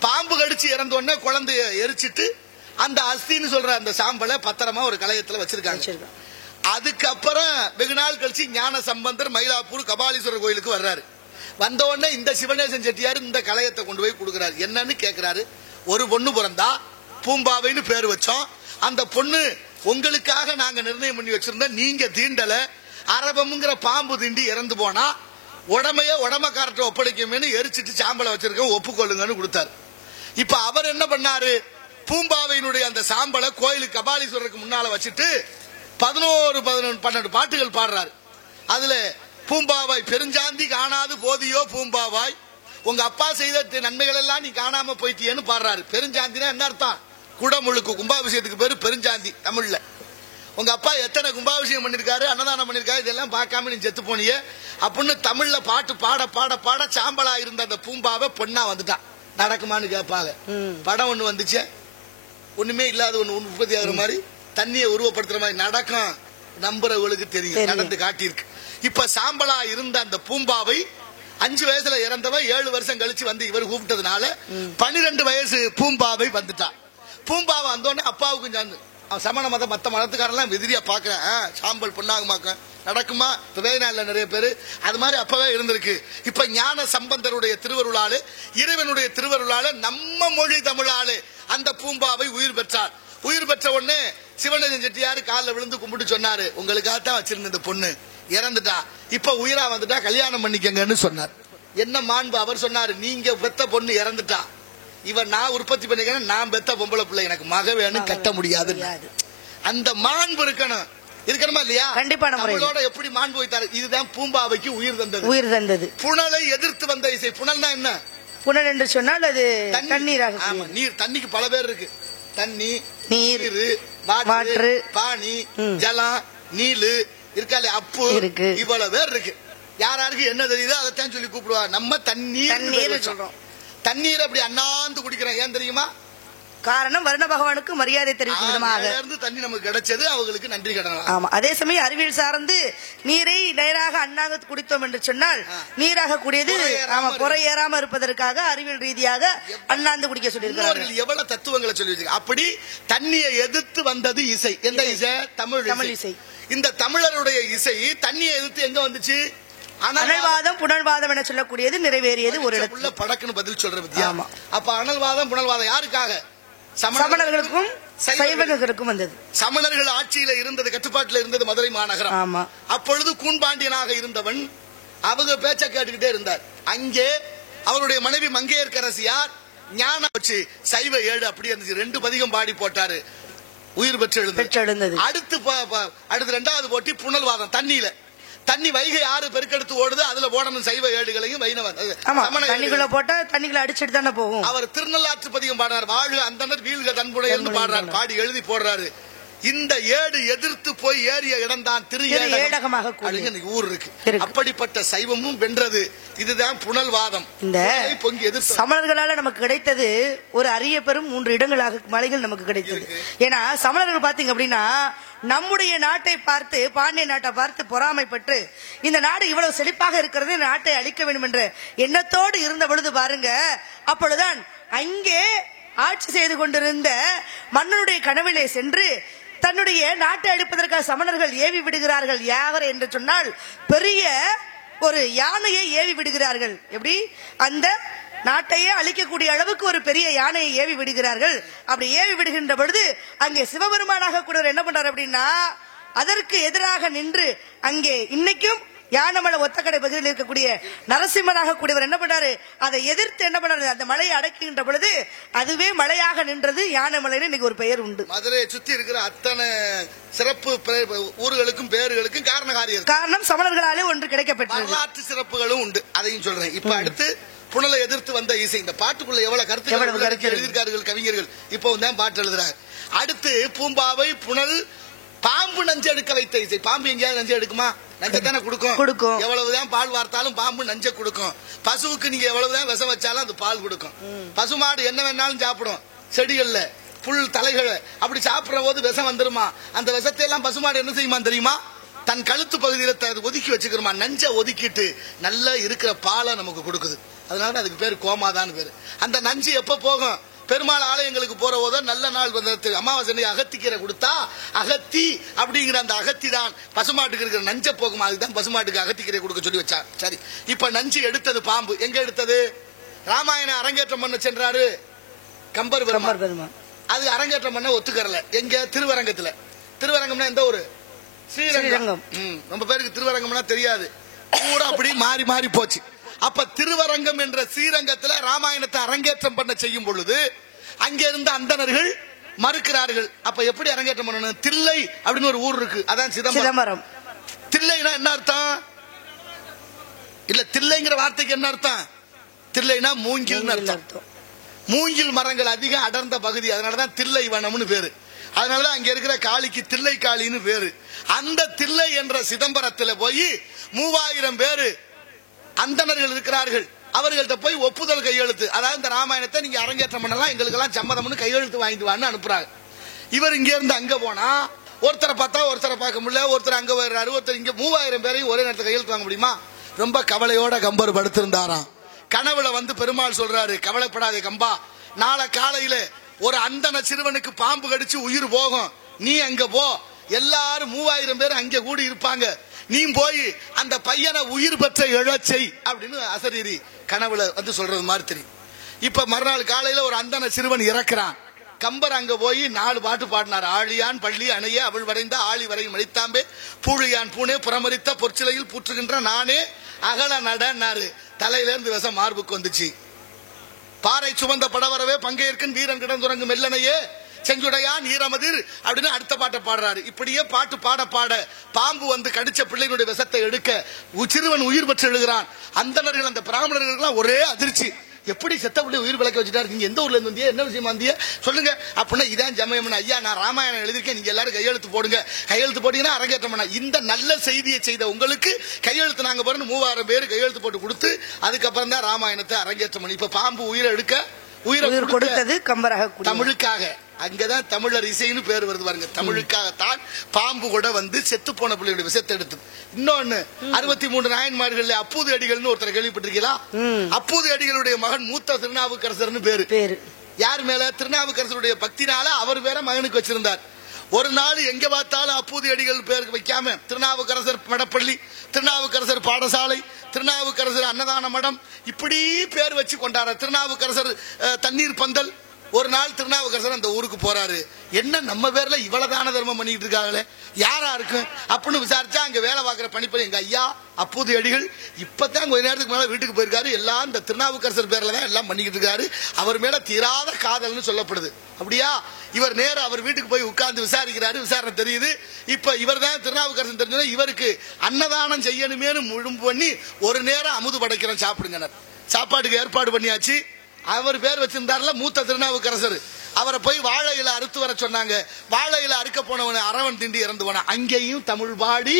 பாம்பு கடிச்சு இறந்த உடனே குழந்தைய எரிச்சிட்டு அந்த அஸ்தின்னு சொல்ற அந்த சாம்பலை பத்திரமா ஒரு கலையத்துல வச்சிருக்காங்க. அதுக்கப்புறம் வெகு நாள் கழிச்சு ஞான சம்பந்தர் மயிலாப்பூர் கபாலீஸ்வரர் கோயிலுக்கு வர்றாரு. வந்த உடனே இந்த சிவனேசன் செட்டியார் இந்த கலையத்தை கொண்டு போய் கொடுக்கிறாரு. என்னன்னு கேட்கிறாரு. ஒரு பொண்ணு பிறந்தா பூம்பாவைன்னு பேர் வச்சோம். அந்த பொண்ணு உங்களுக்காக நாங்க நிர்ணயம் பண்ணி வச்சிருந்தோம். நீங்க தீண்டல. அரபம்ங்கிற பாம்பு தீண்டி இறந்து போனா உடமைக்காரற்ற ஒப்படைக்குமே எரிச்சிட்டு சாம்பலை வச்சிருக்க ஒப்புக்கொள்ளுங்கன்னு கொடுத்தாரு. இப்ப அவர் என்ன பண்ணாரு? பூம்பாவையினுடைய அந்த சாம்பலை கோயிலுக்கு கபாலீஸ்வரருக்கு முன்னால வச்சுட்டு 11, 12 பாட்டுகள் பாடுறாரு. அதுல பூம்பாவாய் பெருஞ்சாந்தி காணாது போதியோ பூம்பாவாய், உங்க அப்பா செய்த நன்மைகள் எல்லாம் நீ காணாம போயிட்டியன்னு பாடுறாரு. பெருஞ்சாந்தினா என்ன அர்த்தம்? குடமுழுக்கு. கும்பாபிஷேகத்துக்கு பேரு பெருஞ்சாந்தி தமிழ்ல. உங்க அப்பா எத்தனை கும்பாபிஷேகம் பண்ணிருக்காரு, அன்னதானம் பண்ணிருக்காரு, இதெல்லாம் பார்க்காம நீ செத்து போனியே அப்படின்னு தமிழ்ல பாட்டு பாட பாட பாட சாம்பலா இருந்த அந்த பூம்பாவை பொண்ணா வந்துட்டான். நடக்குமான்னு கேட்பாங்க. படம் ஒண்ணு வந்துச்சு, ஒண்ணுமே இல்லாத ஒண்ணு உற்பத்தி ஆகுற மாதிரி தண்ணியை உருவப்படுத்துற மாதிரி நடக்கும். நம்புறவங்களுக்கு தெரியும், நடந்து காட்டியிருக்கு. இப்ப சாம்பலா இருந்த அந்த பூம்பாவை 5 வயசுல இறந்தவ 7 வருஷம் கழிச்சு வந்து இவர் கூப்பிட்டதுனால 12 வயசு பூம்பாவை வந்துட்டான். பூம்பாவை வந்தோடனே அப்பாவுக்கும் சார்ந்து சமண மத மத்த மதத்துக்காரெல்லாம் எதிரியா பாக்குறேன். சாம்பல் பொண்ணாகுமாக்க நடக்குமா? வேணால நிறைய பேரு அது மாதிரி அப்பவே இருந்திருக்கு. இப்ப ஞான சம்பந்தருடைய திருவருளாலே, இறைவனுடைய திருவருளாலே, நம்ம மொழி தமிழாலே அந்த பூம்பாவை உயிர் பெற்றார். உயிர் பெற்ற உடனே சிவனேசன் செட்டியாரு காலில் விழுந்து கும்பிட்டு சொன்னாரு, உங்களுக்காகத்தான் வச்சிருந்த இந்த பொண்ணு இறந்துட்டா, இப்ப உயிரா வந்துட்டா கல்யாணம் பண்ணிக்கங்கன்னு சொன்னார். என்ன மாண்பு? அவர் சொன்னாரு, நீங்க பெத்த பொண்ணு இறந்துட்டா, இவன் நான் உற்பத்தி பண்ணிக்கிறேன், நான் பெத்த பொம்பளை பிள்ளை, எனக்கு மக வேணும், கட்ட முடியாது. அந்த மாண்பு இருக்கணுமா இல்லையா? கண்டிப்பா. நம்மளோட எப்படி மாண்பு வைத்தாரு? இதுதான் பூம்பாவைக்கு உயிர் தந்தது. புனலை எதிர்த்து வந்த இசை. புனல்னா என்ன? புனல் என்று சொன்னால் அது தண்ணீராக. ஆமா, நீர். தண்ணிக்கு பல பேர் இருக்கு. தண்ணி, நீர், வாட்டர், பானி, ஜலம், நீலு இருக்காலே, அப்பு இருக்கு, இவ்வளவு பேர் இருக்கு. யார் யாருக்கு என்ன தெரியுதோ அதைத்தான் சொல்லி கூப்பிடுவா. நம்ம தண்ணீர் சொல்றோம். தண்ணீர் அப்படி அண்ணாந்து குடிக்கிறோம். ஏன் தெரியுமா? காரணம் வருண பகவானுக்கு மரியாதை தெரிவிக்கும் விதமாக தண்ணி நமக்கு கிடைச்சது, அவங்களுக்கு நன்றி கடன். ஆமா. அதே சமயம் அறிவியல் சார்ந்து நீரை நேராக அண்ணாக குடித்தோம் என்று சொன்னால் நீராக கூடியது புறை ஏறாம இருப்பதற்காக அறிவியல் ரீதியாக அண்ணாந்து குடிக்க சொல்லியிருக்கிறார்கள். எவ்வளவு தத்துவங்களை சொல்லி வச்சிருக்க. அப்படி தண்ணியை எதிர்த்து வந்தது இசை. எந்த இசை? தமிழ் இசை. இந்த தமிழருடைய இசை தண்ணியை எதிர்த்து எங்க வந்துச்சு? அனல்வாதம் புனல்வாதம் என சொல்லக்கூடியது நிறைவேறியது ஒரு இடத்துல. படக்குன்னு பதில் சொல்ற வித்தியா. அப்ப அனல்வாதம் புனல்வாதம் யாருக்காக? சமணர்களுக்கும் சைவர்களுக்கும் வந்தது. சமணர்கள் ஆட்சியில இருந்தது, கட்டுப்பாட்டில் இருந்தது மதுரை மாநகரம். ஆமா. அப்பொழுது கூன்பாண்டியனாக இருந்தவன் அவங்க பேச்ச கேட்டுக்கிட்டே இருந்தார். அங்கே அவருடைய மனைவி மங்கையர்க்கரசியார் ஞான வச்சு சைவ ஏடு அப்படி இருந்துச்சு. 2 பதிகம் பாடி போட்டாரு, உயிர் பெற்று எழுந்தது. அடுத்து 2வது போட்டி புனல்வாதம். தண்ணி வைகை ஆறு பெருக்கெடுத்து ஓடுது, அதுல போடணும் சைவ ஏடுகளையும் வைணவன் தண்ணிக்குள்ள போட்டா தண்ணிக்குள்ள அடிச்சுட்டு தானே போகும். அவர் திருநள்ளாற்று பதிகம் பாடுறார். வாழ்க அந்தனர் வீழ்க தன்புடையன்னு பாடுறார். பாடி எழுதி போடுறாரு. இந்த ஏடு எதிர்த்து போய் ஏறிய இடம் தான் திரு ஏடகமாக ஊர் இருக்கு. அப்படிப்பட்ட சைவமும் வென்றது. இதுதான் புனல்வாதம். இந்த பொங்கி எதிர்த்து சமணர்களால நமக்கு கிடைத்தது ஒரு அரிய பெரும் 3 இடங்களாக மலைகள் நமக்கு கிடைத்தது. ஏன்னா சமணர்கள் பாத்தீங்க அப்படின்னா நம்முடைய நாட்டை பார்த்து, பாண்டிய நாட்டை பார்த்து பொறாமைப்பட்டு இந்த நாடு இவ்வளவு செழிப்பாக இருக்கிறது, நாட்டை அழிக்க வேண்டும் என்ற எண்ணத்தோடு இருந்த பொழுது பாருங்க, அப்பொழுதுதான் அங்கே ஆட்சி செய்து கொண்டிருந்த மன்னனுடைய கனவிலே சென்று தன்னுடைய நாட்டை அழிப்பதற்காக சமணர்கள் ஏவி விடுகிறார்கள். யாவர் என்று சொன்னால் பெரிய ஒரு யானையை ஏவி விடுகிறார்கள். எப்படி? அந்த நாட்டையே அழிக்கக்கூடிய அளவுக்கு ஒரு பெரிய யானையை ஏவி விடுகிறார்கள். அப்படி ஏவி விடுகின்ற பொழுது அங்கே சிவபெருமானாக கூட என்ன பண்றாரு அப்படின்னா அதற்கு எதிராக நின்று அங்கே இன்னைக்கும் யானமலை ஒத்தக்கடை பகுதியில் இருக்கக்கூடிய நரசிம்மனாக கூடியவர் என்ன பண்ணாரு, அதை எதிர்த்து என்ன பண்ணாரு, அந்த மலையை அடக்குகின்ற பொழுது அதுவே மலையாக நின்றது யானமலைன்னு இன்னைக்கு ஒரு பெயர் உண்டு. மதுரையை சுத்தி இருக்கிற அத்தனை சிறப்பு ஊர்களுக்கும் பேர்களுக்கும் காரணம் சமணர்களாலே ஒன்று கிடைக்கப்பட்டது. வரலாற்று சிறப்புகளும் உண்டு, அதையும் சொல்றேன். இப்ப அடுத்து புனலை எதிர்த்து வந்த இசை. இந்த பாட்டுக்குள்ள எவ்வளவு கருத்து எழுதியிருக்கார்கள் கவிஞர்கள். இப்போ தான் பாட்டு எழுதுறாங்க. அடுத்து பூம்பாவை புனல் பாம்பு நஞ்சு எடுக்க வைத்த இசை. பாம்பு எங்கேயாவது நஞ்சு எடுக்குமா? நஞ்சத்தானே கொடுக்கும். எவ்வளவுதான் பால் வார்த்தாலும் பாம்பு நஞ்ச கொடுக்கும். பசுவுக்கு நீங்க எவ்வளவுதான் விஷம் வச்சாலும் அது பால் கொடுக்கும். பசுமாடு என்ன வேணாலும் சாப்பிடும். செடிகள்ல புல் தலைகளை அப்படி சாப்பிடுற போது விஷம் வந்துருமா? அந்த விஷத்தை எல்லாம் பசுமாடு என்ன செய்யுமா தெரியுமா? தன் கழுத்து பகுதியில ஒதுக்கி வச்சுக்கிறோமா, நஞ்ச ஒதுக்கிட்டு நல்லா இருக்கிற பாலை நமக்கு கொடுக்குது. அதனால அதுக்கு பேரு கோமாதான் பேரு. அந்த நஞ்சு எப்ப போகும்? பெருமாள் ஆலயங்களுக்கு போற போதோ நல்ல நாள் வந்து அமாவாசை அகத்திக்கீரை கொடுத்தா அகத்தி அப்படிங்கிற அந்த அகத்தி தான் பசுமாட்டுக்கு இருக்கிற நஞ்ச போகும். அதுதான் பசுமாட்டுக்கு அகத்திக்கீரை கொடுக்க சொல்லி வச்சா. சரி, இப்ப நஞ்சு எடுத்தது பாம்பு. எங்க எடுத்தது? ராமாயண அரங்கேற்றம் பண்ண சென்றாரு கம்பர் பெருமாள். அது அரங்கேற்றம் பண்ண ஒத்துக்கறல. எங்க? திருவரங்கத்துல. திருவரங்கம்னா எந்த ஊரு? ஸ்ரீரங்கம். ரொம்ப பேருக்கு திருவரங்கம்னா தெரியாது. பூரா அப்படி மாறி மாறி போச்சு. அப்ப திருவரங்கம் என்ற ஸ்ரீரங்கத்துல ராமாயணத்தை அரங்கேற்றம் பண்ண செய்யும் பொழுது அங்க இருந்த அந்தணர்கள் மறுக்கிறார்கள். அப்ப எப்படி அரங்கேற்றம் பண்ணணும்? தில்லை அப்படின்னு ஒரு ஊர் இருக்கு, அதான் சிதம்பரம். தில்லைனா என்ன அர்த்தம்? இல்ல, தில்லைங்கிற வார்த்தைக்கு என்ன அர்த்தம்? தில்லைனா மூங்கில் அர்த்தம். மூங்கில் மரங்கள் அதிகம் அடர்ந்த பகுதி, அதனாலதான் தில்லை வனம்னு பேரு. அதனாலதான் அங்க இருக்கிற காளிக்கு தில்லை காளின்னு பேரு. அந்த தில்லை என்ற சிதம்பரத்துல போய் 3000 பேரு அந்தணர்கள் இருக்கிறார்கள். அவர்கள்ட்ட போய் ஒப்புதல் கையெழுத்து, அதாவது இந்த ராமாயணத்தை நீங்க அரங்கேற்றம் பண்ணலாம், எங்களுக்கு எல்லாம் சம்மதம்னு கையெழுத்து வாங்கிட்டு வான்னு அனுப்புறாங்க. இவர் இங்க இருந்து அங்க போனா ஒருத்தரை பார்த்தா ஒருத்தரை பார்க்க முடியல, ஒருத்தர் அங்க வர்றாரு, ஒருத்தர் இங்க 3000 பேரையும் ஒரே நேரத்தில் கையெழுத்து வாங்க முடியுமா? ரொம்ப கவலையோட கம்பர் படுத்திருந்தாராம். கனவுல வந்து பெருமாள் சொல்றாரு, கவலைப்படாதே கம்பா, நாளை காலையில ஒரு அந்தன சிறுவனுக்கு பாம்பு கடிச்சு உயிர் போகும், நீ அங்க போ, எல்லாரும் 3000 பேர் அங்க கூடி இருப்பாங்க, நீ போய் அந்த பையனை உயிர் பெற்ற எழச்சை அப்படின்னு அசரீரி கனவுல வந்து சொல்றது மாதிரி தெரியும். இப்ப மறுநாள் காலையில ஒரு அந்தன சிறுவன் இறக்குறான். கம்பர் அங்க போய் 4 பாட்டு பாடினார். ஆழியான் பள்ளி அணைய அவள் வரைந்த ஆழி வரை மலித்தாம்பே பூழியான் பூனே புறமரித்த பொற்சிலையில் பூற்றுகின்ற நானே அகல நடனாரு. தலையில இருந்து விஷம் மார்புக்கு வந்துச்சு. பாறை சுமந்த படவரவே பங்கேற்கும் வீரன் கிடந்துறங்கும் மெல்லனையே செஞ்சுடையான் ஈரமதிர் அப்படின்னு அடுத்த பாட்டை பாடுறாரு. இப்படியே பாட்டு பாட பாட பாம்பு வந்து கடிச்ச பிள்ளைகளுடைய விஷத்தை எடுக்க சிறுவன் உயிர் பெற்று எழுகிறான். அந்தணர்கள் அந்த பிராமணர்கள் ஒரே அதிர்ச்சி. எப்படி செத்த புள்ளி உயிர் விளக்க வச்சுட்டாரு? நீங்க எந்த ஊர்ல இருந்து வந்தியா, என்ன விஷயமா வந்தியா சொல்லுங்க அப்படின்னா, இதான் ஜமயம்னா, ஐயா நான் ராமாயணம் எழுதிருக்கேன், நீங்க எல்லாரும் கையெழுத்து போடுங்க, கையெழுத்து போட்டீங்கன்னா அரங்கேற்றம். இந்த நல்ல செய்தியை செய்த உங்களுக்கு கையெழுத்து நாங்க பாருங்க 3000 பேர் கையெழுத்து போட்டு கொடுத்து அதுக்கப்புறம் தான் ராமாயணத்தை அரங்கேற்றம் பண்ணி. இப்ப பாம்பு உயிரை எடுக்க உயிரை கொடுத்தது கம்பராக தமிழுக்காக. அங்கதான் தமிழர் இசைன்னு பேர் வருது பாருங்க. தமிழுக்காகத்தான் பாம்பு கூட வந்து செத்து போன பிள்ளையுடைய விஷத்தை எடுத்து. இன்னொன்னு 63 நாயன்மார்கள் அப்பூது அடிகள்னு ஒருத்தர் கேள்விப்பட்டிருக்கீங்களா? அப்பூது அடிகளுடைய மகன் மூத்த திருநாவுக்கரசர்னு பேரு. யார் மேல? திருநாவுக்கரசருடைய பக்தினால அவர் வேற மகனுக்கு வச்சிருந்தார். ஒரு நாள் எங்க பார்த்தாலும் அப்பூதி அடிகள் பேருக்கு வைக்காம திருநாவுக்கரசர் மடப்பள்ளி, திருநாவுக்கரசர் பாடசாலை, திருநாவுக்கரசர் அன்னதான மடம், இப்படி பேர் வச்சு கொண்டாட. திருநாவுக்கரசர் தண்ணீர் பந்தல். ஒரு நாள் திருநாவுக்கரசர் அந்த ஊருக்கு போறாரு. என்ன நம்ம பேர்ல இவ்வளவு தான தர்மம் பண்ணிட்டு இருக்காங்களே, யாரா இருக்கும் அப்படின்னு விசாரிச்சா அங்க வேலை பார்க்கிற பணிப்பெண் எங்க ஐயா அப்பூதி அடிகள் இப்பதான் கொஞ்ச நேரத்துக்கு மேல வீட்டுக்கு போயிருக்காரு. எல்லாம் இந்த திருநாவுக்கரசர் பேர்ல தான் எல்லாம் பண்ணிக்கிட்டு இருக்காரு. அவர் மேல தீராத காதல்னு சொல்லப்படுது. அப்படியா? இவர் நேர அவர் வீட்டுக்கு போய் உட்கார்ந்து விசாரிக்கிறாரு. விசாரணை தெரியுது இப்ப இவர் தான் திருநாவுக்கரசன். தெரிஞ்சது இவருக்கு அன்னதானம் செய்யணுமேனு முழும்பு பண்ணி ஒரு நேரம் அமுது படைக்கிறோம் சாப்பிடுங்க. சாப்பாட்டுக்கு ஏற்பாடு பண்ணியாச்சு. அவர் பேர் வச்சிருந்தாருல மூத்த திருநாவுக்கரசர். அவரை போய் வாழையில அறுத்து வர சொன்னாங்க. வாழையில அறுக்க போனவன அரவன் திண்டி இறந்து போன. அங்கேயும் தமிழ் பாடி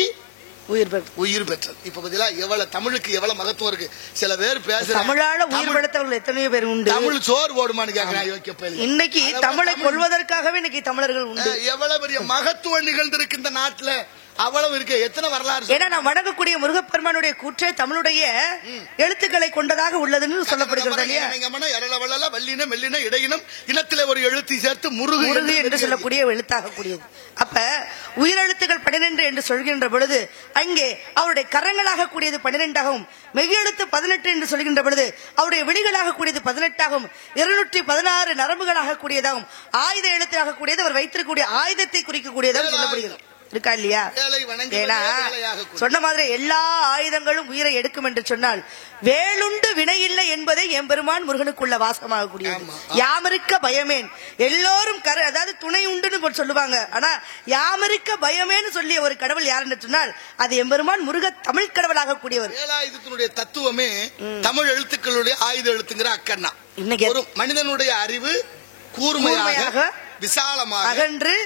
உயிர் பெற்றது. இப்ப பாத்தீங்களா எவ்வளவு தமிழுக்கு எவ்வளவு மகத்துவம் இருக்கு. சில பேர் பேச தமிழால உயிர் பெற்றவர்கள் எத்தனையோ பேர் உண்டு. தமிழ் சோறு போடுமான்னு கேட்கிறேன். இன்னைக்கு தமிழை கொள்வதற்காகவே இன்னைக்கு தமிழர்கள் உண்டு. எவ்வளவு பெரிய மகத்துவம் நிகழ்ந்திருக்கு இந்த நாட்டுல, அவ்வளவு இருக்கு. எத்தனை வரலாறு. ஏன்னா நான் வணங்கக்கூடிய முருகப்பெருமானுடைய கூற்றை தமிழுடைய எழுத்துக்களை கொண்டதாக உள்ளதுன்னு சொல்லப்படுகிறது இல்லையா? வல்லினம் மெல்லினம் இடையினம் இனத்திலே ஒரு எழுத்தை சேர்த்து முருகு என்று சொல்லக்கூடிய எழுத்தாக கூடியது. அப்ப உயிரெழுத்துக்கள் 12 என்று சொல்கின்ற பொழுது அங்கே அவருடைய கரங்களாக கூடியது 12ஆகவும், மெய்யெழுத்து 18 என்று சொல்கின்ற பொழுது அவருடைய விழிகளாக கூடியது 18ஆகவும், 216 நரம்புகளாக கூடியதாகவும், ஆயுத எழுத்தாக கூடியது அவர் வைத்திருக்கக்கூடிய ஆயுதத்தை குறிக்கக்கூடியதாகவும் சொல்லப்படுகிறது. இருக்கா இல்லையா? சொன்ன மாதிரி எல்லா ஆயுதங்களும் உயிரை எடுக்கும் என்று சொன்னால் வேலுண்டு வினை இல்லை என்பதை எம்பெருமான் முருகனுக்குள்ள வாசமாக கூடியது. யாமருக்க பயமேன் எல்லோரும் அதாவது துணை உண்டுன்னு சொல்லுவாங்க. ஆனா யாமருக்க பயமேன்னு சொல்லிய ஒரு கடவுள் யாருன்னு சொன்னால் அது எம்பெருமான் முருக தமிழ் கடவுளாக கூடியவர். வேலாயுதத்தினுடைய தத்துவமே தமிழ் எழுத்துக்களுடைய ஆயுத எழுத்துங்கிற அக்கண்ணா. இன்னைக்கு ஒரு மனிதனுடைய அறிவு கூர்மையாக விசாலமாக அகன்று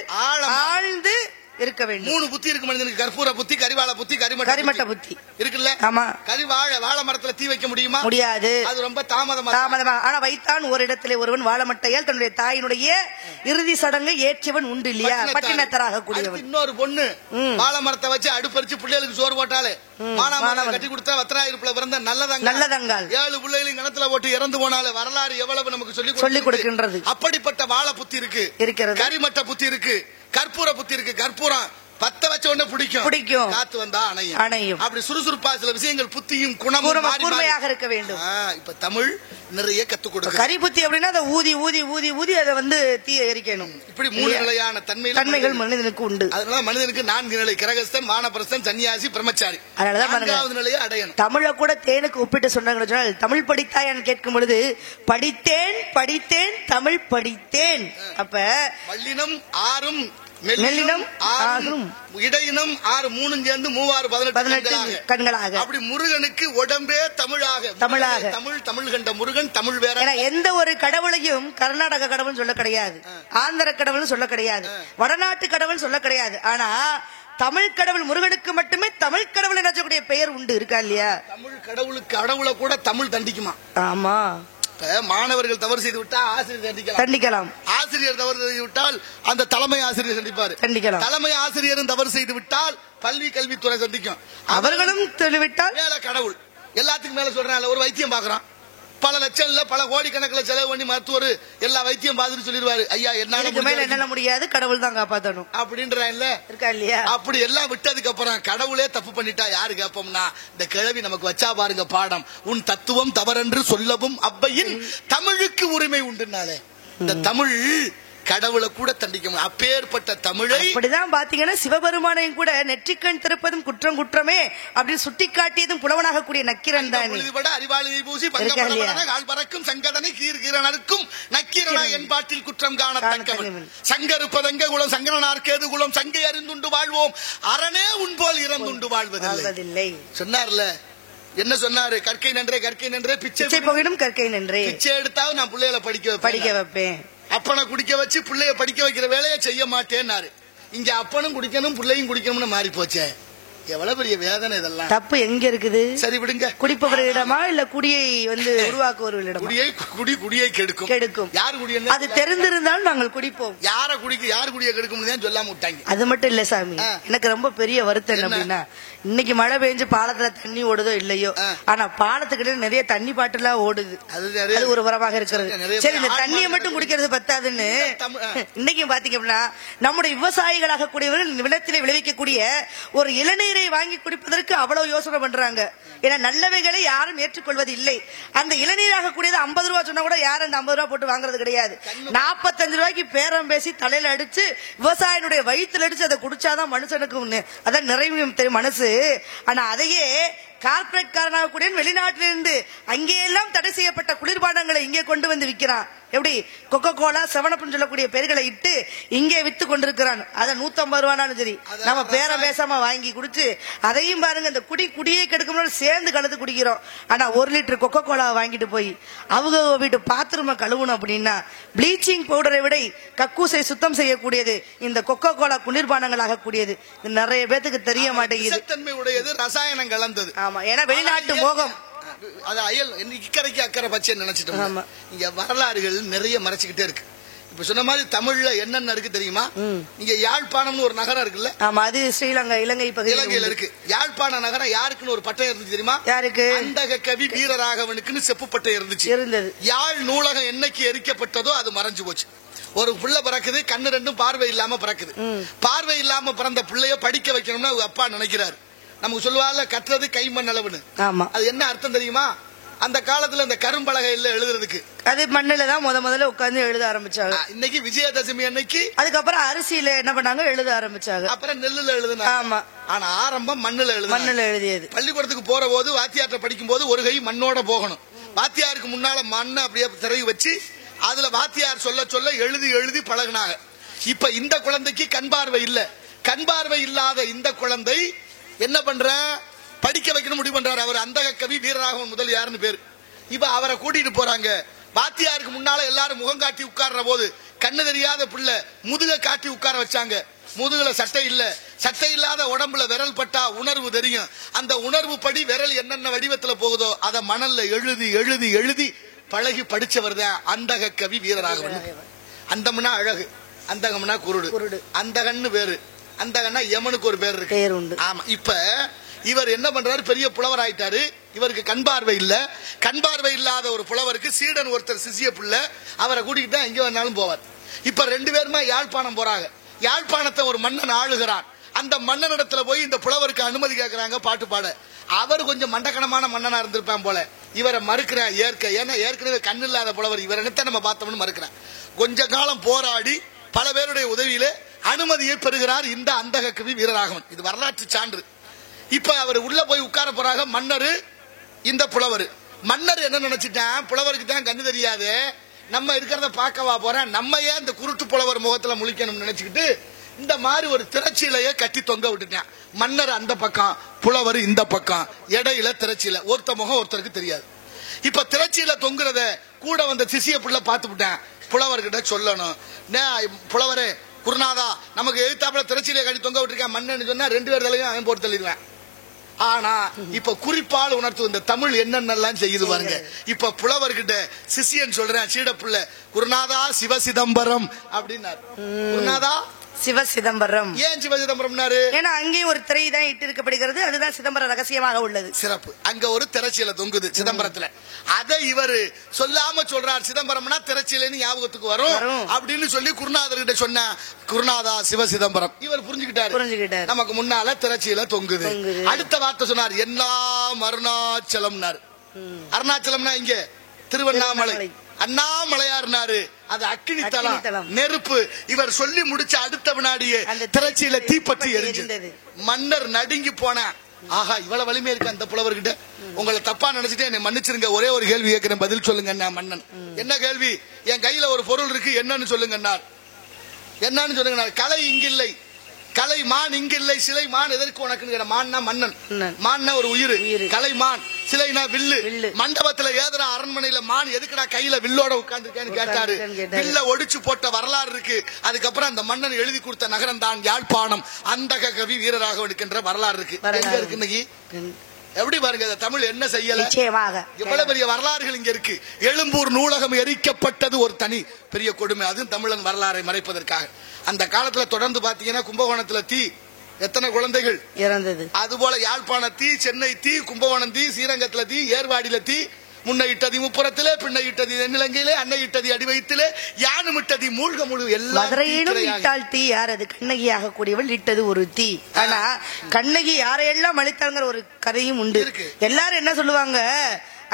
ஆழ்ந்து இருக்க வேண்டும். 3 புத்தி இருக்கு மனிதனுக்கு. கற்பூர புத்தி, கரிவாள புத்தி, கரிமட்ட புத்தி இருக்குல்ல? ஆமா. வாழை மரத்துல தீ வைக்க முடியுமா? முடியாது. அது ரொம்ப தாமதமா. ஆனா வைத்தான் ஒரு இடத்திலே ஒருவன் வாழமட்டையால் தன்னுடைய தாயினுடைய இறுதி சடங்கை ஏற்றியவன் உண்டு இல்லையா? பட்டினத்தராக கூடியவன். இன்னொரு பொண்ணு வாழை மரத்தை வச்சு அடுப்பறிச்சு பிள்ளைகளுக்கு சோறு போட்டாலே மானாமரம் கட்டி கொடுத்தா வத்திராயிருப்புல பிறந்த நல்லதங்கால் 7 பிள்ளைகளையும் கிணத்துல போட்டு இறந்து போனாலே வரலாறு எவ்வளவு நமக்கு சொல்லி கொடுக்கின்றது. அப்படிப்பட்ட வாழை புத்தி இருக்கு, கரிமட்ட புத்தி இருக்கு, கற்பூர புத்தி இருக்கு. கற்பூரம் பத்த வச்ச உடனே பிடிக்கும், காத்து வந்தா அணையும். அப்படி சுறுசுறுப்பா சில விஷயங்கள் புத்தியும் குணமும் கூர்மையாக இருக்க வேண்டும். இப்ப தமிழ் நிறைய கத்துக் கொடுக்கும். கரி புத்தி அப்படின்னா அதை ஊதி ஊதி ஊதி ஊதி அதை வந்து தீ எரிக்கணும். இப்படி 3 நிலையான தன்மைகள் மனிதனுக்கு உண்டு. அதனால மனிதனுக்கு 4 நிலை: கிரகஸ்தன், வானப்பிரஸ்தன், சன்னியாசி, பிரம்மச்சாரி. அதனாலதான் 4வது நிலையை அடையணும். தமிழை கூட தேனுக்கு ஒப்பிட்டு சொன்னாங்க. தமிழ் படித்தாயான்னு கேட்கும் பொழுது படித்தேன் தமிழ் படித்தேன். அப்ப வல்லினம் 6 மெல்லினம் 6 இடையினம் 6 3 சேர்ந்து 18 கண்களாக. அப்படி முருகனுக்கு உடம்பே தமிழாக தமிழ் கண்ட முருகன் தமிழ் வேற. எந்த ஒரு கடவுளையும் கர்நாடக கடவுள் சொல்ல கிடையாது, ஆந்திர கடவுள் சொல்ல கிடையாது, வடநாட்டு கடவுள் சொல்ல கிடையாது. ஆனா தமிழ் கடவுள் முருகனுக்கு மட்டுமே தமிழ் கடவுள் நினைச்சக்கூடிய பெயர் உண்டு. இருக்கா இல்லையா? தமிழ் கடவுளுக்கு கடவுளை கூட தமிழ் தண்டிக்குமா? ஆமா. மாணவர்கள் தவறு செய்து விட்டால் ஆசிரியர் தண்டிக்கலாம். ஆசிரியர் தவறு செய்து விட்டால் அந்த தலைமை ஆசிரியர் தண்டிப்பார். தலைமை ஆசிரியரும் தவறு செய்து விட்டால் பள்ளி கல்வித்துறை சந்திக்கும். அவர்களும் தெரிவித்தால் மேல கடவுள் எல்லாத்துக்கும் மேல சொல்றாங்க. ஒரு வைத்தியம் பாக்குறான், பல லட்சம் இல்ல பல கோடிக்கணக்கில் செலவு பண்ணி மருத்துவர் எல்லா வைத்தியம் பார்த்துட்டு சொல்லிடுவாரு, ஐயா என்னால முடியாது, கடவுள் தான் காப்பாற்றணும் அப்படின்றா இல்ல? இருக்கா இல்லையா? அப்படி எல்லாம் விட்டதுக்கு அப்புறம் கடவுளே தப்பு பண்ணிட்டா யாரு கேட்போம்னா இந்த கிழவி நமக்கு வச்சா பாருங்க பாடம். உன் தத்துவம் தவறென்று சொல்லவும் அவ்வையின் தமிழுக்கு உரிமை உண்டுனாலே இந்த தமிழ் கடவுளை கூட தண்டிக்க. அப்பேற்பட்ட தமிழை அப்படிதான் பாத்தீங்கன்னா சிவபெருமானையும் கூட நெற்றிக்கண் திறப்பதும் குற்றம் குற்றமே அப்படின்னு சுட்டி காட்டியதும் புலவனாக கூடிய நக்கீரன் தான். அறிவாளி பூசி கால் பறக்கும் சங்கடனை கீர்கிரனுக்கும் நக்கீரனா என்பாட்டில் குற்றம் காணத்தக்கவன். சங்கரு பதங்க குலம் சங்கரனார்கேது குலம் சங்கை அறிந்துண்டு வாழ்வோம், அரணே உன் போல் இறந்துண்டு வாழ்வதில்லை சொன்னார்ல. என்ன சொன்னாரு? கற்கை நன்றே கற்கை நன்றே பிச்சை போகிடும் கற்கை நன்றே. பிச்சை எடுத்தாவது நான் பிள்ளைகளை படிக்க வைப்பேன். அப்பனை குடிக்க வச்சு பிள்ளைய படிக்க வைக்கிற வேலையை செய்ய மாட்டேன்னாரு. இங்க அப்பனும் குடிக்கணும் பிள்ளையும் குடிக்கணும்னு மாறி போச்சே. எவ்வளவு பெரிய வேதனை இதெல்லாம். தப்பு எங்க இருக்குது? சரி விடுங்க. குடிப்பவர்களிடமா இல்ல குடியை உருவாக்குவர்களிடமா? குடியை கெடுக்கும். யார் குடிய அது தெரிந்திருந்தாலும் நாங்கள் குடிப்போம். யார குடிய கெடுக்கும்னு சொல்லாம விட்டாங்க. அது மட்டும் இல்ல சாமி, எனக்கு ரொம்ப பெரிய வருத்தம் என்ன அப்படின்னா, இன்னைக்கு மழை பெஞ்சு பாலத்துல தண்ணி ஓடுதோ இல்லையோ, ஆனா பாலத்துக்கிட்ட நிறைய தண்ணி பாட்டுலாம் ஓடுது. அது ஒரு வரமாக இருக்கிறது. சரி, இந்த தண்ணியை மட்டும் குடிக்கிறது பத்தாதுன்னு இன்னைக்கு பாத்தீங்க அப்படின்னா நம்முடைய விவசாயிகளாக கூடியவர்கள் நிலத்திலே விளைவிக்கக்கூடிய ஒரு இளநீரை வாங்கி குடிப்பதற்கு அவ்வளவு யோசனை பண்றாங்க. ஏன்னா நல்லவைகளை யாரும் ஏற்றுக்கொள்வது இல்லை. அந்த இளநீராக கூடியது 50 ரூபாய் சொன்னா கூட யாரும் அந்த 50 ரூபாய் போட்டு வாங்குறது கிடையாது. 45 ரூபாய்க்கு பேரம் பேசி தலையில அடிச்சு விவசாயினுடைய வயிற்றுல அடிச்சு அதை குடிச்சாதான் மனுஷனுக்கு அதான் நிறைவு தெரியும் மனசு. ஆனா அதையே கார்பரேட் காரனாக கூட வெளிநாட்டிலிருந்து அங்கேயெல்லாம் தடை செய்யப்பட்ட குளிர்பானங்களை இங்கே கொண்டு வந்து விற்கிறான். எப்படி கொக்கோ கோலா, 7-Up சொல்லக்கூடிய பெயர்களை இட்டு இங்கே வித்து கொண்டிருக்கிறான். அதை 150 ரூபானாலும் சரி நம்ம பேரம் பேசாம வாங்கி குடிச்சு அதையும் பாருங்க, இந்த குடியை கெடுக்கணும் சேர்ந்து கலந்து குடிக்கிறோம். ஆனா 1 லிட்டர் கொக்கோ கோலா வாங்கிட்டு போய் அவங்க வீட்டு பாத்ரூமை கழுவணும் அப்படின்னா ப்ளீச்சிங் பவுடரை விட கக்கூசை சுத்தம் செய்யக்கூடியது இந்த கொக்கோ கோலா குளிர்பானங்களாக கூடியது. நிறைய பேத்துக்கு தெரிய மாட்டேங்குது. ரசாயனம் கலந்தது. ஆமா, ஏன்னா வெளிநாட்டு மோகம். அது அயல் இக்கரைக்கு அக்கறை பச்சை நினைச்சிட்டோம். இங்க வரலாறுகள் நிறைய மறைச்சுக்கிட்டே இருக்கு. இப்ப சொன்ன மாதிரி தமிழ்ல என்னென்ன இருக்கு தெரியுமா? இங்க யாழ்ப்பாணம்னு ஒரு நகரம் இருக்குல்ல? ஆமா, அது ஸ்ரீலங்கா இலங்கை இலங்கையில இருக்கு. யாழ்ப்பாண நகரம் யாருக்குன்னு ஒரு பட்டம் இருந்துச்சு தெரியுமா? யாருக்கு? அந்தக கவி வீரராகவனுக்குன்னு செப்பு பட்டம் இருந்தது. யாழ் நூலகம் என்னைக்கு எரிக்கப்பட்டதோ அது மறைஞ்சு போச்சு. ஒரு புள்ள பிறக்குது, கண்ணு ரெண்டும் பார்வை இல்லாம பிறக்குது. பார்வை இல்லாம பிறந்த பிள்ளைய படிக்க வைக்கணும்னு அப்பா நினைக்கிறாரு. நமக்கு சொல்லுவாங்க கற்றது கைமண் அளவுன்னு. அது என்ன அர்த்தம் தெரியுமா? அந்த காலத்துல இந்த கரும்பலகை இல்ல எழுதுறதுக்கு, அது மண்ணுல தான் முதல்ல உட்கார்ந்து எழுத ஆரம்பிச்சாங்க. இன்னைக்கு விஜயதசமி அன்னைக்கு அதுக்கப்புறம் அரிசியில என்ன பண்ணாங்க, எழுத ஆரம்பிச்சாங்க. அப்புறம் நெல்லுல எழுதுனாங்க. ஆமா, ஆனா ஆரம்பம் மண்ணுல எழுதியது. பள்ளிக்கூடத்துக்கு போற போது வாத்தியார்ட்ட படிக்கும் போது ஒரு கை மண்ணோட போகணும். வாத்தியாருக்கு முன்னால மண்ணை அப்படியே திரையை வச்சு அதுல வாத்தியார் சொல்ல சொல்ல எழுதி எழுதி பழகினாங்க. இப்ப இந்த குழந்தைக்கு கண் பார்வை இல்ல. கண் பார்வை இல்லாத இந்த குழந்தை என்ன பண்ற, படிக்க வைக்கணும் முடிவு பண்றாரு. அவர் அந்தக கவி வீரராகவன் முதலியார்னு பேரு. இப்ப அவரை கூட்டிட்டு போறாங்க. வாத்தியாருக்கு முன்னால எல்லாரும் முகம் காட்டி உட்கார்ற போது கண்ணு தெரியாத பிள்ளை முதுக காட்டி உட்கார வச்சாங்க. முதுகுல சட்டை இல்ல. சட்டை இல்லாத உடம்புல விரல் பட்டா உணர்வு தெரியும். அந்த உணர்வு படி விரல் என்னென்ன வடிவத்துல போகுதோ அதை மணல்ல எழுதி எழுதி எழுதி பழகி படிச்சவர் தான் அந்தக கவி வீரராகவன். அந்தம்னா அழகு, அந்தகம்னா குருடு. அந்தகன்னு பேரு. அந்தகன்னா யமனுக்கு ஒரு பேர் இருக்கு. ஆமா, இப்ப இவர் என்ன பண்றாரு, பெரிய புலவர் ஆயிட்டாரு. இவருக்கு கண் பார்வை இல்ல. கண் பார்வை இல்லாத ஒரு புலவருக்கு சீடன் ஒருத்தர் சிசிய புள்ள, அவரை கூட்டிட்டு எங்க வேணாலும் போவார். இப்ப 2 பேருமே யாழ்ப்பாணம் போறாங்க. யாழ்ப்பாணத்தை ஒரு மன்னன் ஆளுகிறான். அந்த மன்னனிடத்துல போய் இந்த புலவருக்கு அனுமதி கேட்கறாங்க பாட்டு பாட. அவர் கொஞ்சம் மண்டக்கணமான மன்னனா இருந்திருப்பான் போல. இவரை மறுக்கிறான் ஏற்க. ஏன்னா ஏற்கனவே கண் இல்லாத புலவர், இவரை நம்ம பார்த்தோம்னு மறுக்கிறான். கொஞ்ச காலம் போராடி பல பேருடைய உதவியில அனுமதியை பெறுகிறார் இந்த அந்தக கவி வீரராகவன். இது வரலாற்று சான்று. இப்ப அவர் உள்ள போய் உட்கார போறாங்க மன்னர், இந்த புலவர். மன்னர் என்ன நினைச்சிட்டான், புலவருக்கு தான் கண்ணு தெரியாது, நம்ம இருக்கிறத பார்க்கவா போறேன், நம்ம ஏன் இந்த குருட்டு புலவர் முகத்துல முழிக்கணும்னு நினைச்சுக்கிட்டு இந்த மாதிரி ஒரு திரைச்சீலைய கட்டி தொங்க விட்டுட்டான். மன்னர் அந்த பக்கம், புலவர் இந்த பக்கம், இடையில திரைச்சீலை. ஒருத்த முகம் ஒருத்தருக்கு தெரியாது. இப்ப திரைச்சீல தொங்குறத கூட வந்த சிசிய புள்ள பார்த்து விட்டேன். புலவர்கிட்ட சொல்லணும், புலவரே குருநாதா நமக்கு எழுத்தாப்புல திரைச்சீலையை கட்டி தொங்க விட்டுருக்கேன் மன்னன்னு சொன்னா 2 பேர் தலையும் அவன் போட்டு தள்ளிடுவேன். ஆனா இப்ப குறிப்பால் உணர்த்து இந்த தமிழ் என்னென்னலாம் செய்யுது பாருங்க. இப்ப புலவர்கிட்ட சிசியன் சொல்றேன், சீட புள்ள, குருநாதா சிவசிதம்பரம் அப்படின்னாரு. குருநாதா சிவசிதம்பரம். ஏன் சிவசிதம்பரம்னாரு? ஏன்னா அங்கேயும் ஒரு திரை தான் இட்டு இருக்கப்படுகிறது. அதுதான் சிதம்பரம் ரகசியமாக உள்ளது. சிறப்பு. அங்க ஒரு திரைச்சீலை தொங்குது சிதம்பரத்துல. அதை இவரு சொல்லாம சொல்றார். சிதம்பரம்னா திரைச்சீலைன்னு ஞாபகத்துக்கு வரும் அப்படின்னு சொல்லி குருநாதர்கிட்ட சொன்ன, குருநாதா சிவசிதம்பரம். இவர் புரிஞ்சுக்கிட்டாரு. நமக்கு முன்னால திரைச்சீலை தொங்குது. அடுத்த வார்த்தை சொன்னார், எல்லாம் அருணாச்சலம்னாரு. அருணாச்சலம்னா இங்க திருவண்ணாமலை. அண்ணாமலையார்னாரு. அது அக்கினி தலம், நெருப்பு. இவர் சொல்லி முடிச்ச அடுத்த வினாடியே திரைச்சீலை தீப்பற்றி எரிஞ்சது. மன்னர் நடுங்கி போன, ஆஹா இவ்வளவு வலிமை இருக்கு அந்த புலவர்கிட்ட, உங்களை தப்பா நினைச்சிட்டு என்னை மன்னிச்சிருங்க, ஒரே ஒரு கேள்வி கேட்கிறேன், பதில் சொல்லுங்க. மன்னன், என்ன கேள்வி? என் கையில ஒரு பொருள் இருக்கு, என்னன்னு சொல்லுங்க. என்னன்னு சொல்லுங்க. கலை இங்கில்லை, கலை மான் இங்க இல்லை, சிலை மான் எதற்கு உனக்கு? மான்னா மன்னன், மான்னா ஒரு உயிர், கலை மான், சிலைனா வில்லு. மண்டபத்துல ஏதரா அரண்மனையில மான் எதுக்குடா கையில வில்லோட உட்கார்ந்துருக்கேன்னு கேட்டாரு. வில்ல ஒடிச்சு போட்ட வரலாறு இருக்கு. அதுக்கப்புறம் அந்த மன்னன் எழுதி கொடுத்த நகரம் தான் யாழ்ப்பாணம். அந்தக கவி வீரராக எடுக்கின்ற வரலாறு இருக்கு. எங்க இருக்கு இன்னைக்கு? எப்படி பாருங்க, தமிழ் என்ன செய்யல? இவ்வளவு பெரிய வரலாறுகள் இங்க இருக்கு. எழும்பூர் நூலகம் எரிக்கப்பட்டது ஒரு தனி பெரிய கொடுமை. அதுவும் தமிழன் வரலாறை மறைப்பதற்காக. அந்த காலத்துல தொடர்ந்து பாத்தீங்கன்னா கும்பகோணத்துல தீ, எத்தனை குழந்தைகள் இறந்தது. அதுபோல யாழ்ப்பாண தீ, சென்னை தீ, கும்பகோணம் தீ, ஸ்ரீரங்கத்துல தீ, ஏர்வாடியில தீ, முன்னை இட்டதி முப்புறத்திலே, பின்னை இட்டதி தென்னிலங்கையிலே, அன்னை இட்டதி அடிவயிற்றிலே, யானும் இட்டதி மூழ்க முழு எல்லாம். மதுரையிலும் இட்டால் தீ யார்? அது கண்ணகியாக கூடியவள் இட்டது ஒரு தீ. ஆனா கண்ணகி யாரையெல்லாம் அழித்தாங்கிற ஒரு கதையும் உண்டு. எல்லாரும் என்ன சொல்லுவாங்க,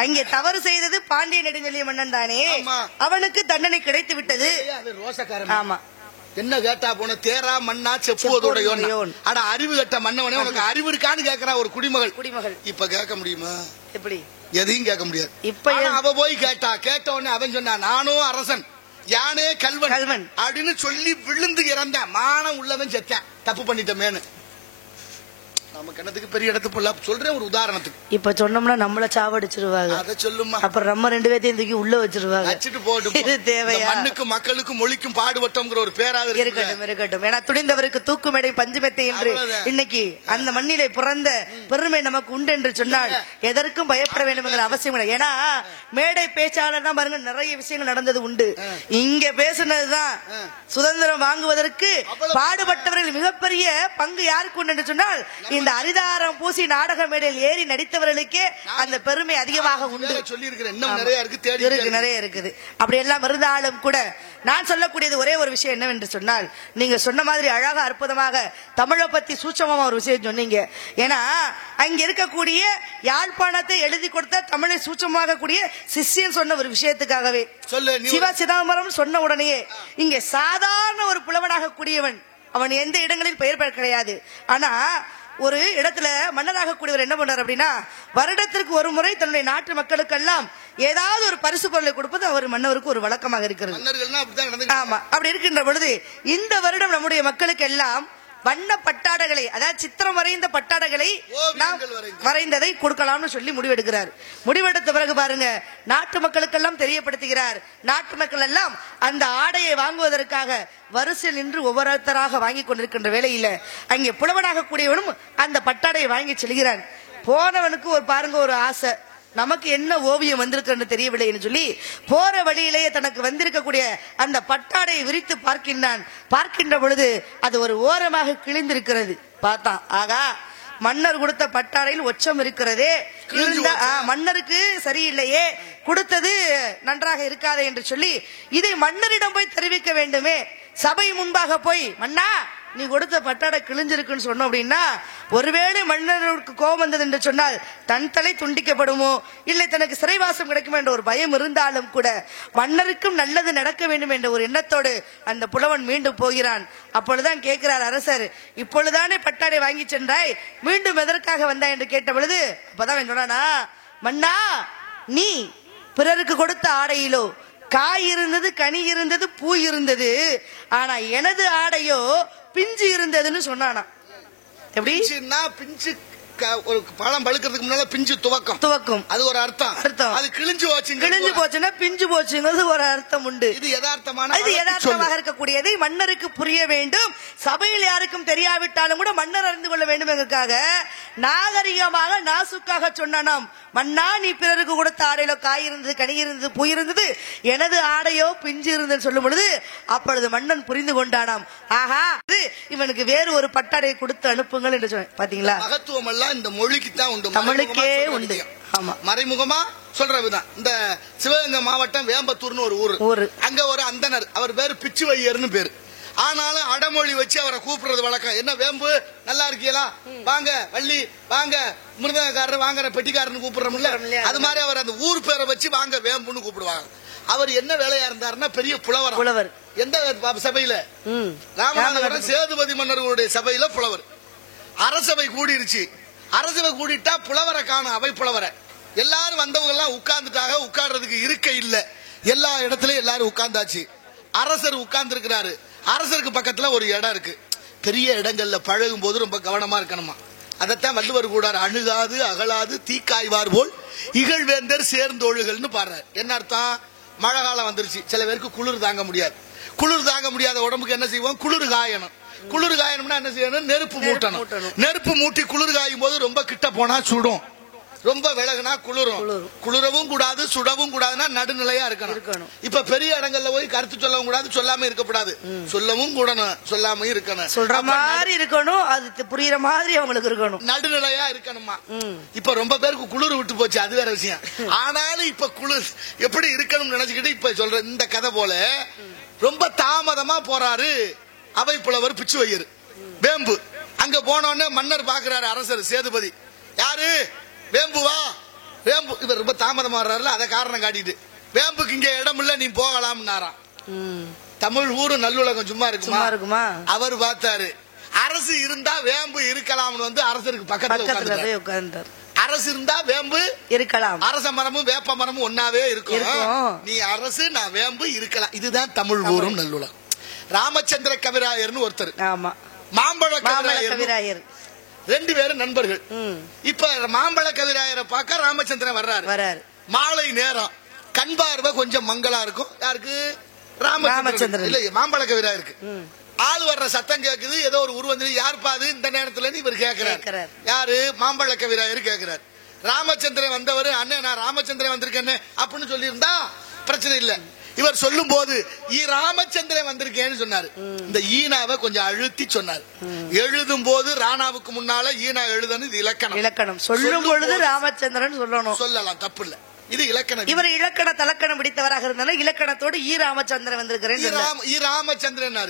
அங்கே தவறு செய்தது பாண்டிய நெடுஞ்செழிய மன்னன் தானே, அவனுக்கு தண்டனை கிடைத்து விட்டது. ஆமா, என்ன கேட்டா போன தேரா மண்ணா செப்புவதோடையோன். ஆனா அறிவு கட்ட மன்னவனே உனக்கு அறிவு இருக்கான்னு கேக்குறா ஒரு குடிமகள். இப்ப கேட்க முடியுமா? எப்படி? எதையும் கேட்க முடியாது. இப்ப அவ போய் கேட்ட உடனே அவன் சொன்னா, நானும் அரசன், யானே கல்வன் அப்படின்னு சொல்லி விழுந்து இறந்தான். மானம் உள்ளவன் செத்தான், தப்பு பண்ணிட்டமேனு. நமக்கு என்னத்துக்கு பெரிய இடத்து போல சொல்றேன் ஒரு உதாரணத்துக்கு. இப்ப சொன்னோம்னா நம்மள சாவடிச்சிருவாங்க. அத சொல்லுமா, அப்புறம் நம்ம 2 பேத்தையும் தூக்கி உள்ள வச்சிருவாங்க. வச்சிட்டு போட்டு இது தேவையா? மண்ணுக்கும் மக்களுக்கும் மொழிக்கும் பாடுபட்டோம்ங்கிற ஒரு பேராக இருக்கட்டும். ஏன்னா துணிந்தவருக்கு தூக்குமேடை பஞ்சுமெத்தை என்று இன்னைக்கு அந்த மண்ணிலே பிறந்த பெருமை நமக்கு உண்டு என்று சொன்னால் எதற்கும் பயப்பட வேண்டும் அவசியம் இல்லை. ஏன்னா மேடை பேச்சாளர் தான் பாருங்க, நிறைய விஷயங்கள் நடந்தது உண்டு. இங்க பேசுனதுதான் சுதந்திரம் வாங்குவதற்கு பாடுபட்டவர்கள் மிகப்பெரிய பங்கு யாருக்கு உண்டு என்று சொன்னால் இந்த அரிதாரம் பூசி நாடக மேடையில் ஏறி நடித்தவர்களுக்கே அந்த பெருமை அதிகமாக உண்டு. நிறைய இருக்குது. அப்படி எல்லாம் இருந்தாலும் கூட நான் சொல்லக்கூடியது ஒரே ஒரு விஷயம் என்னவென்று சொன்னால், நீங்க சொன்ன மாதிரி அழகா அற்புதமாக தமிழை பத்தி சூட்சமா ஒரு விஷயம் சொன்னீங்க. ஏன்னா அங்க இருக்கக்கூடிய யாழ்ப்பாணத்தை எழுதி கொடுத்த தமிழை சூட்சமாக கூடிய சிஷ்யன் சொன்ன ஒரு விஷயத்துக்காகவே சிவா சிதம்பரம் சொன்ன உடனேயே இங்க சாதாரண ஒரு புலவனாக கூடியவன், அவன் எந்த இடங்களில் பெயர் பெற கிடையாது. ஆனா ஒரு இடத்துல மன்னராக கூடியவர் என்ன பண்றாரு அப்படின்னா, வருடத்திற்கு ஒரு முறை தன்னுடைய நாட்டு மக்களுக்கெல்லாம் ஏதாவது ஒரு பரிசு பொருளை கொடுப்பது அவர் மன்னருக்கு ஒரு வழக்கமாக இருக்கிறது. ஆமா, அப்படி இருக்கின்ற பொழுது இந்த வருடம் நம்முடைய மக்களுக்கு எல்லாம் வண்ண பட்டாடைகளை, அதாவது சித்திரம் வரைந்த பட்டாடைகளை நாம் வரைந்ததை கொடுக்கலாம்னு சொல்லி முடிவெடுக்கிறார். முடிவெடுத்த பிறகு பாருங்க, நாட்டு மக்களுக்கெல்லாம் தெரியப்படுத்துகிறார். நாட்டு மக்கள் எல்லாம் அந்த ஆடையை வாங்குவதற்காக வரிசையில் நின்று ஒவ்வொருத்தராக வாங்கி கொண்டிருக்கின்ற வேளையில அங்கே புலவனாக கூடியவனும் அந்த பட்டாடையை வாங்கி செல்கிறான். போனவனுக்கு ஒரு பாருங்க ஒரு ஆசை, நமக்கு என்ன ஓவியம் வந்திருக்கிறது தெரியவில்லை என்று சொல்லி போற வழியிலேயே தனக்கு வந்திருக்கக்கூடிய அந்த பட்டாடையை விரித்து பார்க்கின்ற பொழுது அது ஒரு ஓரமாக கிழிந்திருக்கிறது. பார்த்தான், ஆகா மன்னர் கொடுத்த பட்டாடையில் ஒச்சம் இருக்கிறதே, மன்னருக்கு சரியில்லையே, கொடுத்தது நன்றாக இருக்காதே என்று சொல்லி இதை மன்னரிடம் போய் தெரிவிக்க வேண்டுமே. சபை முன்பாக போய், மன்னா நீ கொடுத்த பட்டாடை கிழிஞ்சிருக்குன்னு சொன்னோம் அப்படின்னா, ஒருவேளை மன்னருக்கு கோபம் வந்தது என்று சொன்னால் தன் தலை துண்டிக்கப்படுமோ, இல்லை தனக்கு சிறைவாசம் கிடைக்கும் என்ற ஒரு பயம் இருந்தாலும் கூட மன்னருக்கும் நல்லது நடக்க வேண்டும் என்ற ஒரு எண்ணத்தோடு அந்த புலவன் மீண்டும் போகிறான். அப்பொழுதுதான் கேட்கிறார் அரசர், இப்பொழுதுதானே பட்டாடை வாங்கி சென்றாய், மீண்டும் எதற்காக வந்தாய் என்று கேட்ட பொழுது அப்பதான் சொன்னானா, மன்னா நீ பிறருக்கு கொடுத்த ஆடையிலோ காய் இருந்தது, கனி இருந்தது, பூ இருந்தது, ஆனா எனது ஆடையோ பிஞ்சு இருந்ததுன்னு சொன்னானா. எப்படி பிஞ்சு? ஒரு பழம் பழுக்கிறதுக்கு முன்னால பிஞ்சு துவக்கும், அது ஒரு அர்த்தம். அது கிழிஞ்சு போச்சுன்னா பிஞ்சு போச்சுங்கிறது ஒரு அர்த்தம் உண்டு. இது யதார்த்தமாக இருக்கக்கூடியதை மன்னருக்கு புரிய வேண்டும், சபையில் யாருக்கும் தெரியாவிட்டாலும் கூட மன்னர் அறிந்து கொள்ள வேண்டும் என்பதற்காக நாகரிகமாக நாசுக்காக சொன்னானாம், மன்னா நீ பிறருக்கு கொடுத்த ஆடையிலோ காய் இருந்தது, கனி இருந்தது, பூ இருந்தது, எனது ஆடையோ பிஞ்சு இருந்தது சொல்லும் பொழுது அப்பொழுது மன்னன் புரிந்து கொண்டானாம், ஆஹா இவனுக்கு வேறு ஒரு பட்டாடையை கொடுத்து அனுப்புங்கள் என்று சொன்ன. பாத்தீங்களா, மகத்துவம் எல்லாம் இந்த மொழிக்கு தான் உண்டு, தமிழுக்கே உண்டு. ஆமா, மறைமுகமா சொல்றதுதான். இந்த சிவகங்கை மாவட்டம் வேம்பத்தூர்னு ஒரு ஊரு, அங்க ஒரு அந்தனர், அவர் பேரு பிச்சு வையர்னு பேரு. ஆனாலும் அடமொழி வச்சு அவரை கூப்பிடுறது வழக்கம். என்ன வேம்பு, நல்லா இருக்கீங்களா, வாங்க வள்ளி, வாங்க மிருதகாரர், வாங்க பெட்டிக்காரன்னு கூப்பிடுறோம்ல, அது மாதிரி அவர் அந்த ஊர் பேரை வச்சு வாங்க வேம்புன்னு கூப்பிடுவாங்க. அவர் என்ன வேலையா இருந்தாருன்னா பெரிய புலவர். எந்த சபையில? ராமநாதபுரம் சேதுபதி மன்னர்களுடைய சபையில புலவர். அரசவை கூடிருச்சு. அரசவை கூடிட்டா புலவரை காணும், அவை புலவரை. எல்லாரும் வந்தவங்க எல்லாம் உட்கார்ந்துட்டாங்க, உட்கார்றதுக்கு இருக்க இல்ல, எல்லா இடத்துலயும் எல்லாரும் உட்கார்ந்தாச்சு. அரசர் உட்கார்ந்து இருக்கிறாரு. அரசருக்கு பக்கத்துல ஒரு இடம் இருக்கு. பெரிய இடங்கள்ல பழகும் போது ரொம்ப கவனமா இருக்கணுமா. அதைத்தான் வள்ளுவர் கூடார், அணுகாது அகலாது தீக்காய்வார் போல் இகழ்வேந்தர் சேர்ந்தொழுகள்னு பாடுறாரு. என்ன அர்த்தம்? மழை காலம் வந்துருச்சு, சில பேருக்கு குளிர் தாங்க முடியாது. குளிர் தாங்க முடியாத உடம்புக்கு என்ன செய்வோம்? குளிர் காயணும். குளிர் காயணும்னா என்ன செய்யணும்? நெருப்பு மூட்டணும். நெருப்பு மூட்டி குளிர் காயும் போது ரொம்ப கிட்ட போனா சுடும், ரொம்ப விலகுனா குளிரும். குளிரவும் கூடாது சுடவும் கூடாதுன்னா நடுநிலையா இருக்கணும். இப்ப பெரிய இடங்கள்ல போய் கருத்து சொல்லவும் கூடாது, சொல்லாம இருக்கக்கூடாது. சொல்லவும் கூடணும், சொல்லாம இருக்கணும். சொல்ற மாதிரி இருக்கணும், அது புரியுற மாதிரி அவங்களுக்கு இருக்கணும், நடுநிலையா இருக்கணுமா. இப்ப ரொம்ப பேருக்கு குளிர் விட்டு போச்சு, அது வேற விஷயம். ஆனாலும் இப்ப குளிர் எப்படி இருக்கணும்னு நினைச்சுக்கிட்டு இப்ப சொல்ற இந்த கதை போல ரொம்ப தாமதமா போறாரு அவை புலவர் பிச்சுவையர் வேம்பு. அங்க போனோடனே மன்னர் பாக்குறாரு, அரசர் சேதுபதி. யாரு? வேம்புவா? வேம்பு இவர் ரொம்ப தாமதமா வர்றாருல, அதை காரணம் காட்டிட்டு வேம்புக்கு இங்க இடம் இல்ல, நீ போகலாம்னாராம். தமிழ் ஊரு நல்லுலகம் சும்மா இருக்குமா? அவர் பார்த்தாரு, அரசு இருந்தா வேம்பு இருக்கலாம்னு வந்து அரசருக்கு பக்கத்துல உட்கார்ந்தார். அரசு இருந்தா வேம்பு இருக்கலாம், அரச மரமும் வேப்ப மரமும் ஒன்னாவே இருக்கும். நீ அரசு, நான் வேம்பு இருக்கலாம். இதுதான் தமிழ் ஊரும் நல்லுலகம். ராமச்சந்திர கவிராயர்னு ஒருத்தர், மாம்பழ கவிராயர், ரெண்டு பேரும் நண்பர்கள். இப்ப மாம்பழ கவிராயரை பார்க்க ராமச்சந்திரன் வர்றாரு. மாலை நேரம், கண் பார்வை கொஞ்சம் மங்களா இருக்கும். யாருக்கு? ராமச்சந்திரன். இல்ல, மாம்பழ கவிராயருக்கு. ஆள் வர்ற சத்தம் கேக்குது, ஏதோ ஒரு உருவம். யார் பாது இந்த நேரத்துல இவர் கேட்கிறார். யாரு? மாம்பழ கவிராயர் கேட்கிறார். ராமச்சந்திரன் வந்தவர், அண்ணே நான் ராமச்சந்திரன் வந்திருக்கேன்னு அப்படின்னு சொல்லி இருந்தா பிரச்சனை இல்ல. இவர் சொல்லும் போது ராமச்சந்திரன் வந்திருக்கேன்னு சொன்னாரு. இந்த ஈனாவை கொஞ்சம் அழுத்தி சொன்னார். எழுதும் போது ராணாவுக்கு முன்னால ஈனா எழுதணும், இது இலக்கணம். சொல்லும் பொழுது ராமச்சந்திரன் சொல்லலாம், தப்பு இல்ல, இது இலக்கணம். இவர் இலக்கண தலக்கணம் பிடித்தவராக இருந்தாலும் இலக்கணத்தோடு ராமச்சந்திரன் வந்திருக்கிறேன். ராமச்சந்திரன்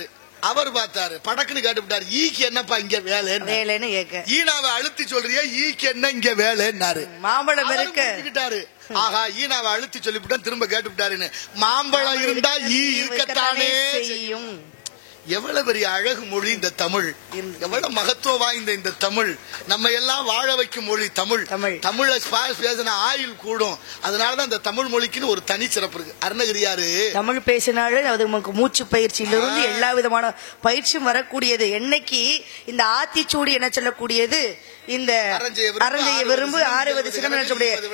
அவர் பார்த்தாரு, படக்குன்னு கேட்டுவிட்டாரு, ஈக்கு என்னப்பா இங்க வேலைன்னு கேட்க. ஈனாவை அழுத்தி சொல்றியா, ஈக்கு என்ன இங்க வேலைன்னாரு. மாம்பழம் இருக்கிட்டாரு. ஆஹா, ஈனாவை அழுத்தி சொல்லிவிட்டா திரும்ப கேட்டுவிட்டாருன்னு. மாம்பழம் இருந்தா ஈ இருக்கத்தானே செய்யும். எவ்வளவு பெரிய அழகு மொழி இந்த தமிழ், எவ்வளவு மகத்துவம் வாய்ந்த இந்த தமிழ். நம்ம எல்லாம் வாழ வைக்கும் மொழி தமிழ். தமிழ பேசின ஆயுள் கூடும். அதனாலதான் இந்த தமிழ் மொழிக்குன்னு ஒரு தனி சிறப்பு இருக்கு. அருணகிரியாரு தமிழ் பேசினாலே அது நமக்கு மூச்சு பயிற்சியிலிருந்து எல்லா விதமான பயிற்சியும் வரக்கூடியது. என்னைக்கு இந்த ஆத்திச்சூடி என சொல்லக்கூடியது, இந்த அரஞ்செய்ய விரும்பு 60 சினம்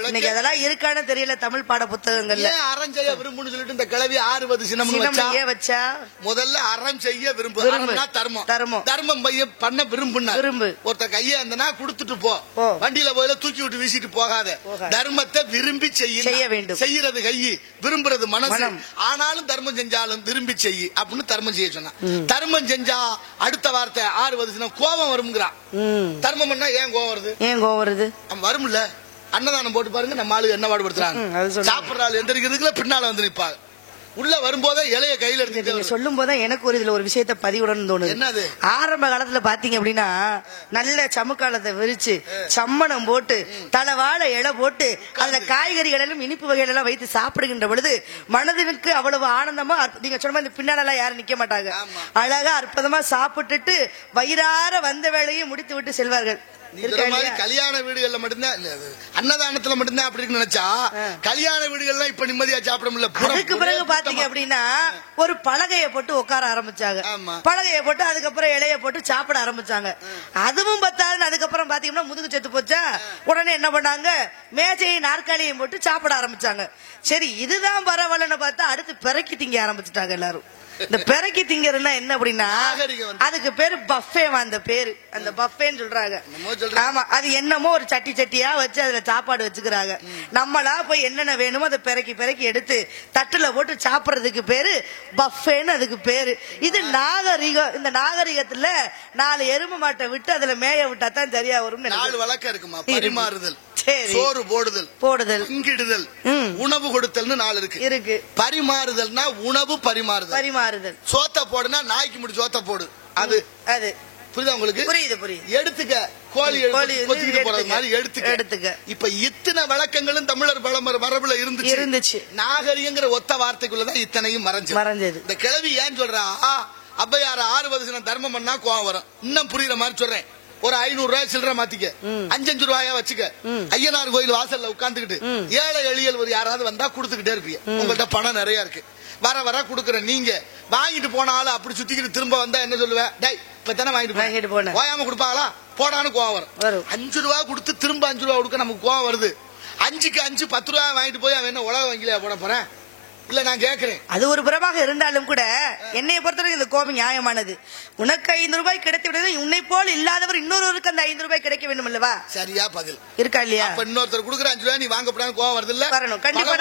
இன்னைக்கு அதெல்லாம் இருக்கான்னு தெரியல தமிழ் பாட புத்தகங்கள்ல. அரஞ்செய்ய விரும்புன்னு சொல்லிட்டு இந்த கிளவி 60 சினம் வச்சா, முதல்ல அறம் செய்ய விரும்பு, தர்மம் பண்ண விரும்பு. ஒருத்த கைய அந்த கொடுத்துட்டு போ, வண்டியில போயில தூக்கி விட்டு வீசிட்டு போகாத. தர்மத்தை விரும்பி செய்ய வேண்டும். செய்யறது கையி, விரும்புறது மனசு. ஆனாலும் தர்மம் செஞ்சாலும் விரும்பி செய்யி அப்படின்னு தர்மம் செய்ய சொன்னா. தர்மம் செஞ்சா அடுத்த வார்த்தை 60 சினம் கோபம் வரும்ங்கிறான். தர்மம் பண்ணா ஏன் கோவம் வருது? வரும்ல. அன்னதானம் போட்டு பாருங்க, நம்ம ஆளு என்ன பாடுபடுத்துறாங்க. சாப்பிடுற ஆள் எந்திரிக்கிறதுக்குள்ள பின்னால வந்து நிப்பாங்க. உள்ள வரும்போதே இலைய கையில எடுத்து சொல்லும் போது எனக்கு ஒரு இதுல ஒரு விஷயத்த பதிவுடன் தோணுது. என்னது? ஆரம்ப காலத்துல பாத்தீங்க அப்படின்னா நல்ல சமுக்காலத்தை விரிச்சு சம்மணம் போட்டு தலவாழை இலை போட்டு அதுல காய்கறிகளும் இனிப்பு வகைகள் எல்லாம் வைத்து சாப்பிடுகின்ற பொழுது மனதிற்கு அவ்வளவு ஆனந்தமா, நீங்க சொன்ன மாதிரி பின்னால யாரும் நிக்க மாட்டாங்க. அழகா அற்புதமா சாப்பிட்டுட்டு வயிறார வந்த வேலையை முடித்து விட்டு செல்வார்கள். கல்யாண வீடுகள்ல மட்டும்தான், அன்னதானத்துல மட்டும்தான் அப்படி நினைச்சா கல்யாண வீடுகள்லாம் இப்ப நிம்மதியா சாப்பிட முடியல. அதுக்கு பிறகு பாத்தீங்க அப்படின்னா ஒரு பலகையை போட்டு உட்கார ஆரம்பிச்சாங்க. பலகையை போட்டு அதுக்கப்புறம் இலைய போட்டு சாப்பிட ஆரம்பிச்சாங்க. அதுவும் பத்தாதுன்னு அதுக்கப்புறம் பாத்தீங்கன்னா முதுகு செத்து போச்சா, உடனே என்ன பண்ணாங்க, மேஜையும் நாற்காலியும் போட்டு சாப்பிட ஆரம்பிச்சாங்க. சரி, இதுதான் பரவாயில்லன்னு பார்த்தா அடுத்து பிறக்கி திங்க ஆரம்பிச்சுட்டாங்க எல்லாரும். இந்த பிறக்கி திங்கறதுனா என்ன அப்படின்னா அதுக்கு பேரு பஃபே. அந்த பேரு அந்த பஃபேன்னு சொல்றாங்க. ஆமா, அது என்னமோ ஒரு சட்டியா வச்சு அதுல சாப்பாடு வச்சுக்கிறாங்க. நம்மளா போய் என்னென்ன வேணுமோ அதை பிறக்கி எடுத்து தட்டுல போட்டு சாப்பிடுறதுக்கு பேரு பஃபேன்னு அதுக்கு பேரு. இது நாகரிகம். இந்த நாகரிகத்துல 4 எருமை மாட்டை விட்டு அதுல மேய விட்டா தான் சரியா வரும். 4 வழக்கம் இருக்குமா? பரிமாறுதல், சோறு போடுதல், இங்கிடுதல், உணவு கொடுத்தல்னு 4 இருக்கு. பரிமாறுதல்னா உணவு பரிமாறுதல். சோத்த போடுனா நாய்க்கு முடி சோத்த போடு. அது புரியுதா உங்களுக்கு? புரியுது. எடுத்துக்க, கோழி போறது மாதிரி எடுத்துக்க. இப்ப இத்தனை வழக்கங்களும் தமிழர் மரபுல இருந்துச்சு. நாகரிகங்கிற ஒத்த வார்த்தைக்குள்ளதான் இத்தனையும் மறைஞ்சது. இந்த கிழவி ஏன் சொல்றா, அப்ப யார 60 தர்மம் பண்ணா கோவம் வரும். இன்னும் புரியுற மாதிரி சொல்றேன். ஒரு 500 ரூபாய் சில்லற மாத்திக்க, 5 ரூபாயா வச்சுக்க. ஐயனார் கோயில் வாசல்ல உட்கார்ந்துகிட்டு ஏழை எளியல் ஒரு யாராவது வந்தா கொடுத்துக்கிட்டே இருப்பீங்க. உங்கள்ட்ட பணம் நிறைய இருக்கு, வர வர குடுக்குற நீங்க வாங்கிட்டு போனாலும் அப்படி சுத்திக்கிட்டு திரும்ப வந்தா என்ன சொல்லுவேன்? டேய் இப்பதானே வாங்கிட்டு போன ஓயாம கொடுப்பாங்களா? போடான்னு கோவம் வரும். 5 ரூபா கொடுத்து திரும்ப 5 ரூபா கொடுக்க நமக்கு கோவம் வருது. 5க்கு 5 10 ரூபாய் வாங்கிட்டு போய் அவன் என்ன உலக வங்கியில போட போறேன்? இல்ல நான் கேக்குறேன். அது ஒரு புறமாக இருந்தாலும் கூட என்னைய பொறுத்தவரை இந்த கோபம் நியாயமானது. உனக்கு 5 ரூபாய் கிடைத்து விடுறது, உன்னை போல் இல்லாதவர் இன்னொருவருக்கு அந்த 5 ரூபாய் கிடைக்க வேண்டும் அல்லவா? சரியா பதில் இருக்கா இல்லையா? அப்ப இன்னொருத்தர் குடுக்குற 5 ரூபாய் நீ வாங்க போறான்னு கோவம் வருது இல்ல? வரணும், கண்டிப்பா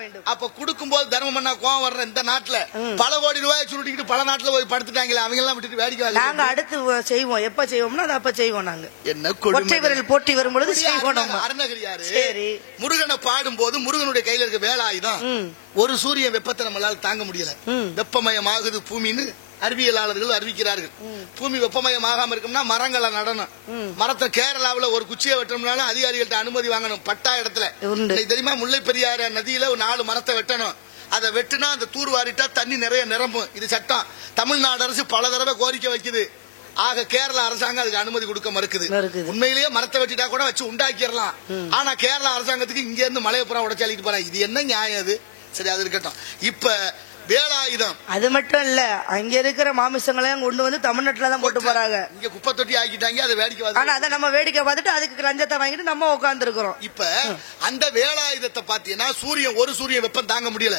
வேண்டும். அப்ப குடுக்கும் போது தர்மம் பண்ணா கோவம் வர்ற இந்த நாட்டுல பல கோடி ரூபாய் சுருட்டிக்கிட்டு பல நாட்டுல போய் படுத்துட்டாங்களே, அவங்க எல்லாம் விட்டுட்டு வேடிக்கை நாங்க அடுத்து செய்வோம். எப்ப செய்வோம்னா அது அப்ப செய்வோம். நாங்க என்ன கொட்டை விரல் போட்டி வரும்பொழுது அருணகிரியாரு முருகனை பாடும் போது முருகனுடைய கையில இருக்க வேலாயுதம் ஒரு சூரிய வெப்பத்தை நம்மளால தாங்க முடியல, வெப்பமயமாகுது பூமின்னு அறிவியலாளர்கள் அறிவிக்கிறார்கள். பூமி வெப்பமயமாகாம இருக்கும்னா மரங்களை நடணும். மரத்தை கேரளாவில் ஒரு குச்சியை வெட்டணும்னாலும் அதிகாரிகள்ட்ட அனுமதி வாங்கணும். பட்டா இடத்துல தெரியுமா, முல்லை பெரியாறு நதியில 4 மரத்தை வெட்டணும். அதை வெட்டுனா அந்த தூர் வாரிட்டா தண்ணி நிறைய நிரம்பும். இது சட்டம். தமிழ்நாடு அரசு பல தடவை கோரிக்கை வைக்குது. ஆக கேரள அரசாங்கம் அதுக்கு அனுமதி கொடுக்க மறுக்குது. உண்மையிலேயே மரத்தை வெட்டிட்டா கூட வச்சு உண்டாக்கிடலாம். ஆனா கேரள அரசாங்கத்துக்கு இங்க இருந்து மலையை புறா உடச்சு அள்ளிட்டு போறாங்க. இது என்ன நியாயம்? அது சரி, அது இருக்கட்டும். இப்ப வேலாயுதம் அது மட்டும் இல்ல, அங்க இருக்கிற மாமிசங்களையும் கொண்டு வந்து தமிழ்நாட்டுல தான் போட்டு போறாங்க. இங்க குப்பை தொட்டி ஆக்கிட்டாங்க. அதை வேடிக்கை, ஆனா அதை நம்ம வேடிக்கை பார்த்துட்டு அதுக்கு லஞ்சத்தை வாங்கிட்டு நம்ம உட்கார்ந்து இருக்கிறோம். இப்ப அந்த வேலாயுதத்தை பாத்தீங்கன்னா சூரியன் ஒரு சூரியன் வெப்பம் தாங்க முடியல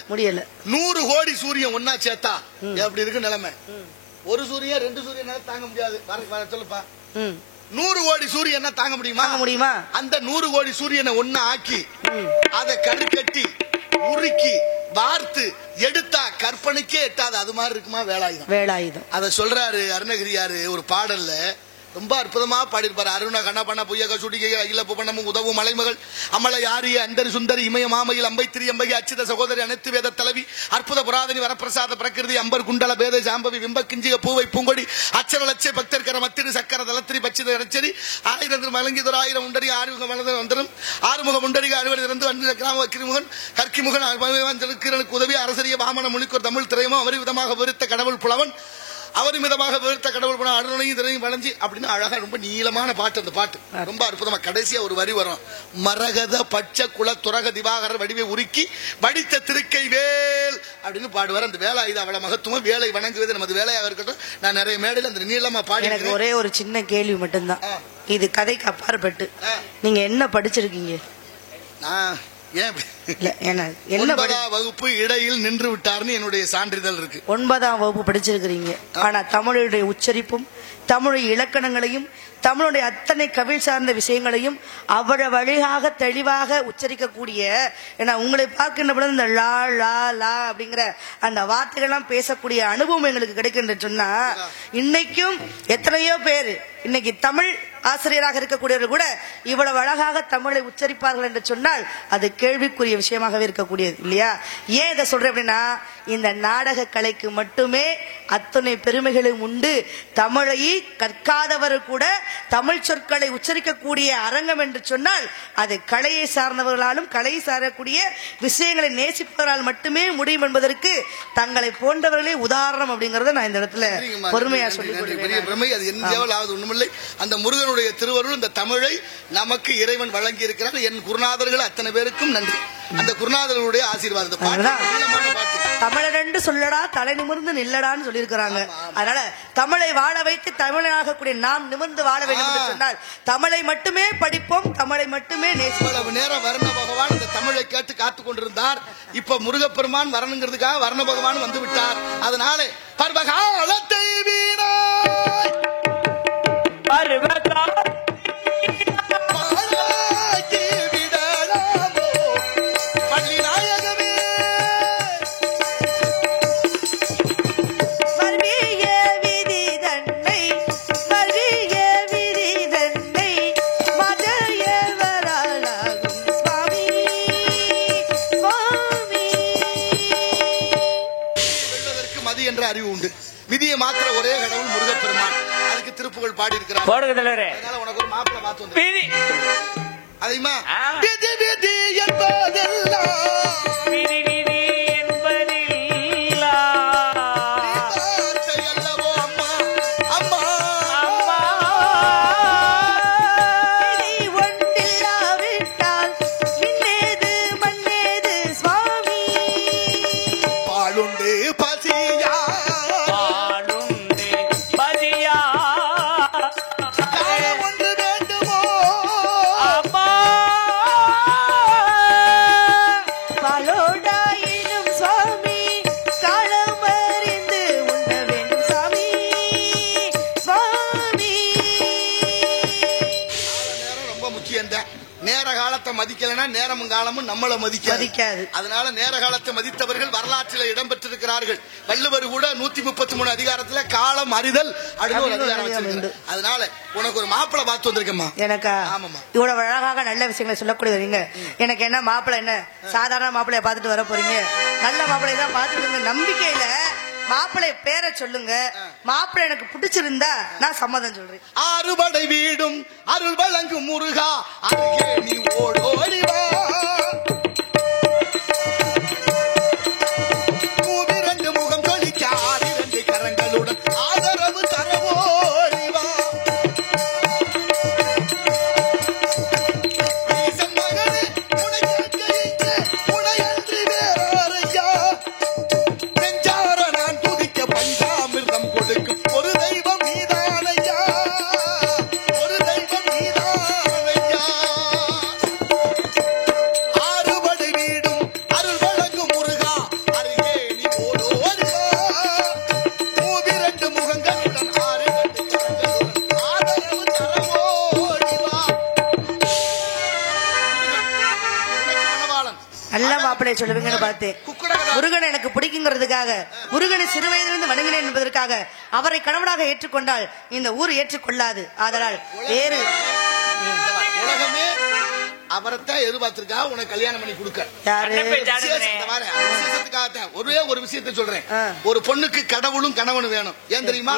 100 கோடி சூரியன் ஒன்னா சேர்த்தா எப்படி இருக்கு நிலைமை? ஒரு சூரியன் 2 சூரியன் தாங்க முடியாது. சொல்லுப்பா, 100 கோடி சூரியன் தாங்க முடியுமா? அந்த 100 கோடி சூரியனை ஒன்னா ஆக்கி அதை கருக்கட்டி உருக்கி வார்த்து எடுத்தா கற்பனைக்கே எட்டாது. அது மாதிரி இருக்குமா வேலாயுதம்? அத சொல்றாரு அருணகிரியாரு ஒரு பாடல்ல. ரொம்ப அற்புதமா பாடிருப்பாரு. அருண கண்ணப்பண்ண பொய்யக சுடிகை அகில புவனமும் உதவும் மலைமகள் அமல யாரிய அந்தரி சுந்தரி இமய மாமையில் அம்பை திரியம்பகி அச்சித சகோதரி அனைத்து வேத தலைவி அற்புத புராதனி வரப்பிரசாத பிரகிருதி அம்பர் குண்டல பேத சாம்பவி விம்ப கிஞ்சிக பூவை பூங்கொடி அச்சர லட்ச பக்தர்கர மத்திரி சக்கர தலத்திரி பச்சித ரச்சரி 1000 மலங்கிதொரு 1000 உண்டரி ஆறுமுக மலர்ந்து வந்தரும் ஆறுமுக உண்டரிக அறுவடை இருந்து வந்து கிராம கிரிமுகன் கற்கிமுகன் உதவி அரசரிய வாமன முனிக்கோர் தமிழ் திரையமோ அவரி விதமாக விருத்த கடவுள் புலவன் அவரிமிதமாக விருத்த கடவுள் போன அருணையும் திரையும் வளைஞ்சி அப்படின்னு அழகா ரொம்ப நீளமான பாட்டு. அந்த பாட்டு ரொம்ப அற்புதமா கடைசியா ஒரு வரி வரும். மரகத பச்சை குல துரக திவாகர வடிவை உருக்கி வடித்த திருக்கை வேல் அப்படின்னு பாடுவார். அந்த வேலாயுதம் அவள மகத்துவம், வேலை வணங்குவது நமது வேலையாக இருக்கட்டும். நான் நிறைய மேடையில் அந்த நீளமா பாடி. எனக்கு ஒரே ஒரு சின்ன கேள்வி மட்டும்தான். இது கதைக்கு அப்பாற்பட்டு நீங்க என்ன படிச்சிருக்கீங்க? வகுப்பு இடையில் நின்று விட்டார்னு என்னுடைய சான்றிதழ் இருக்கு. 9ஆம் வகுப்பு படிச்சிருக்கிறீங்க. ஆனா தமிழுடைய உச்சரிப்பும் தமிழ் இலக்கணங்களையும் தமிழுடைய அத்தனை கவிழ் சார்ந்த விஷயங்களையும் அவ்வளவு வழியாக தெளிவாக உச்சரிக்கக்கூடிய, ஏன்னா உங்களை பார்க்கின்ற பொழுது இந்த லா லா லா அப்படிங்கிற அந்த வார்த்தைகள்லாம் பேசக்கூடிய அனுபவம் எங்களுக்கு கிடைக்கின்ற சொன்னா, இன்னைக்கும் எத்தனையோ பேர் இன்னைக்கு தமிழ் ஆசிரியராக இருக்கக்கூடியவர்கள் கூட இவ்வளவு அழகாக தமிழை உச்சரிப்பார்கள் என்று சொன்னால் அது கேள்விக்குரிய விஷயமாகவே இருக்கக்கூடியது இல்லையா? ஏன் இதை சொல்றேன் அப்படின்னா, இந்த நாடக கலைக்கு மட்டுமே அத்தனை பெருமைகளும் உண்டு. தமிழை கற்காதவர் கூட தமிழ் சொற்களை உச்சரிக்கக்கூடிய அரங்கம் என்று சொன்னால் அது கலையை சார்ந்தவர்களாலும் கலையை சாரக்கூடிய விஷயங்களை நேசிப்பவரால் மட்டுமே முடியும் என்பதற்கு தங்களை போன்றவர்களே உதாரணம் அப்படிங்கறத நான் இந்த இடத்துல பொறுமையா சொல்லி அந்த முருகனுடைய திருவருள் இந்த தமிழை நமக்கு இறைவன் வழங்கி இருக்கிறார். என் குருநாதர்கள் அத்தனை பேருக்கும் நன்றி. அந்த குருநாதர்களுடைய ஆசீர்வாதம். தமிழர் என்று சொல்லடா தலை நிமிர்ந்து நில்லடான்னு சொல்லி இருக்கிறாங்க. அதனால தமிழை வாழ வைத்து தமிழனாக கூடிய நாம் நிமிர்ந்து வாழ வேண்டும் என்று சொன்னால் தமிழை மட்டுமே படிப்போம், தமிழை மட்டுமே நேசிப்போம். நேரம் வர்ண பகவான் இந்த தமிழை கேட்டு காத்து கொண்டிருந்தார். இப்ப முருகப்பெருமான் வரணுங்கிறதுக்காக வர்ண பகவான் வந்து விட்டார். அதனால பர்வகாலத்தை வீராய் அறிவு உண்டு. விதியை மாத்திர ஒரே கடவுள் முருகப்பெருமான். அதுக்கு திருப்புகள் பாடி இருக்கிறார். உனக்கு ஒரு மாப்பிள்ளை பார்த்து வந்து அதிகமா விதி விதி என்பதெல்லாம் விதி விதி என்பதில்லா அம்மா அம்மா அம்மா மதிக்கலன்னா நேரமும் காலமும் நம்மள மதிக்காது. அதனால நேர காலத்தை மதித்தவர்கள் வரலாற்றில் இடம்பெற்றிருக்கிறார்கள். வள்ளுவர் கூட 133 அதிகாரத்துல காலம் அறிதல் அடுத்த ஒரு அதிகாரம் வச்சிருக்காரு. அதனால உனக்கு ஒரு மாப்பிளை பார்த்து வந்திருக்கேம்மா. எனக்கா? ஆமாமா. இவ்வளவு அழகாக நல்ல விஷயங்களை சொல்லக்கூடிய வரீங்க. எனக்கு என்ன மாப்பிளை, என்ன சாதாரண மாப்பிளைய பார்த்துட்டு வர போறீங்க? நல்ல மாப்பிளைய தான் பார்த்துட்டு நம்பிக்கையில மாப்பிளை பேரை சொல்லுங்க. மாப்பிளை எனக்கு பிடிச்சிருந்தா நான் சம்மதம் சொல்றேன். ஆறுபடை வீடும் அருள் வழங்கும் முருகா, அருகே நீ ஓடோடி வா. மூவிரண்டு முகம் தொழிக்க 6 கரங்களுடன் ஆதரவு தரவோடி வா. ஈசன் மகனே உனக்கு உனையன்றி வேறாரையா. நெஞ்சார நான் துதிக்க பஞ்சாமிர்தம் கொடுக்கும் ஒரு தெய்வம் நீதானையா, ஒரு தெய்வம் நீதானையா. ஆறுபடை வீடும் அருள் வழங்கும் முருகா, அருகே நீ ஓடோடி வா. மூவிரண்டு முகங்களுடன் 6 கரங்களுடன் ஆதரவு தரவோடி வா. மணவாளன் நல்ல மாப்பிளைய சொல்லுவீங்கன்னு பார்த்தேன். முருகன் எனக்கு பிடிக்குங்கிறதுக்காக, முருகனை சிறு வயதிலிருந்து வணங்கினேன் என்பதற்காக அவரை கணவனாக ஏற்றுக்கொண்டால் இந்த ஊர் ஏற்றுக்கொள்ளாது. ஆதலால் வேறு உலகமே அவரைத்தான் எதிர்பார்த்திருக்கா உனக்கு கல்யாணம் பண்ணி கொடுக்க. யாரு? விசேஷத்துக்காகத்தான் ஒரே ஒரு விஷயத்தை சொல்றேன். ஒரு பொண்ணுக்கு கடவுளும் கணவனும் வேணும். ஏன் தெரியுமா?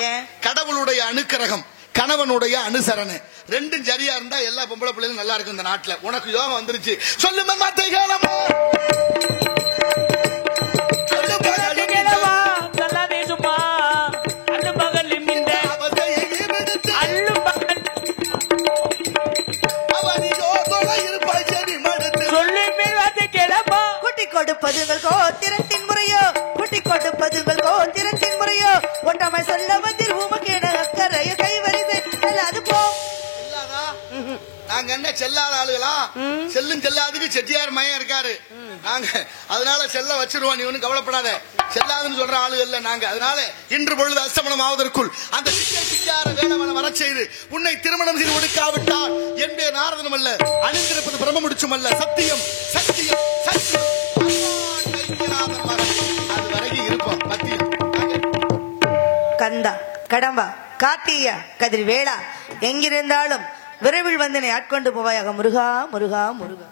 கடவுளுடைய அனுக்கிரகம், கணவனுடைய அனுசரணை ரெண்டும் சரியா இருந்தா எல்லா பொம்பளை பிள்ளைகளும் நல்லா இருக்கும் இந்த நாட்டுல. உனக்கு யோகம் வந்துருச்சு. சொல்லுமா மாத்தை கேளமா கொடுப்பதுங்கள் கோத்திரத்தின் முறையோ, குட்டி கொடுப்பதுங்கள் கோத்திரத்தின் முறையோ, ஒன்றமை சொல்ல வந்தில் உமக்கேன அக்கறைய கைவரிசை அது போ. நாங்க என்ன செல்லாத ஆளுகளா? செல்லும் செல்லாதுக்கு செட்டியார் மயம் இருக்காரு. நாங்க அதனால செல்ல வச்சிருவோம், நீ ஒன்னும் கவலைப்படாத. செல்லாதுன்னு சொல்ற ஆளுகள் இல்ல நாங்க. அதனால இன்று பொழுது அஸ்தமனம் ஆவதற்குள் அந்த சித்தியார வேடவனை வர செய்து உன்னை திருமணம் செய்து கொடுக்காவிட்டால் என்பே நாரதனம் அல்ல, அணிந்திருப்பது பிரம்ம முடிச்சும் அல்ல, சத்தியம் சத்தியம் சத்தியம். அது வரைக்கும் இருப்போம். கந்தா, கடம்பா, கார்த்தியா, கதிர் வேளா, எங்கிருந்தாலும் விரைவில் வந்து ஆட்கொண்டு போவாயாக. முருகா முருகா முருகா.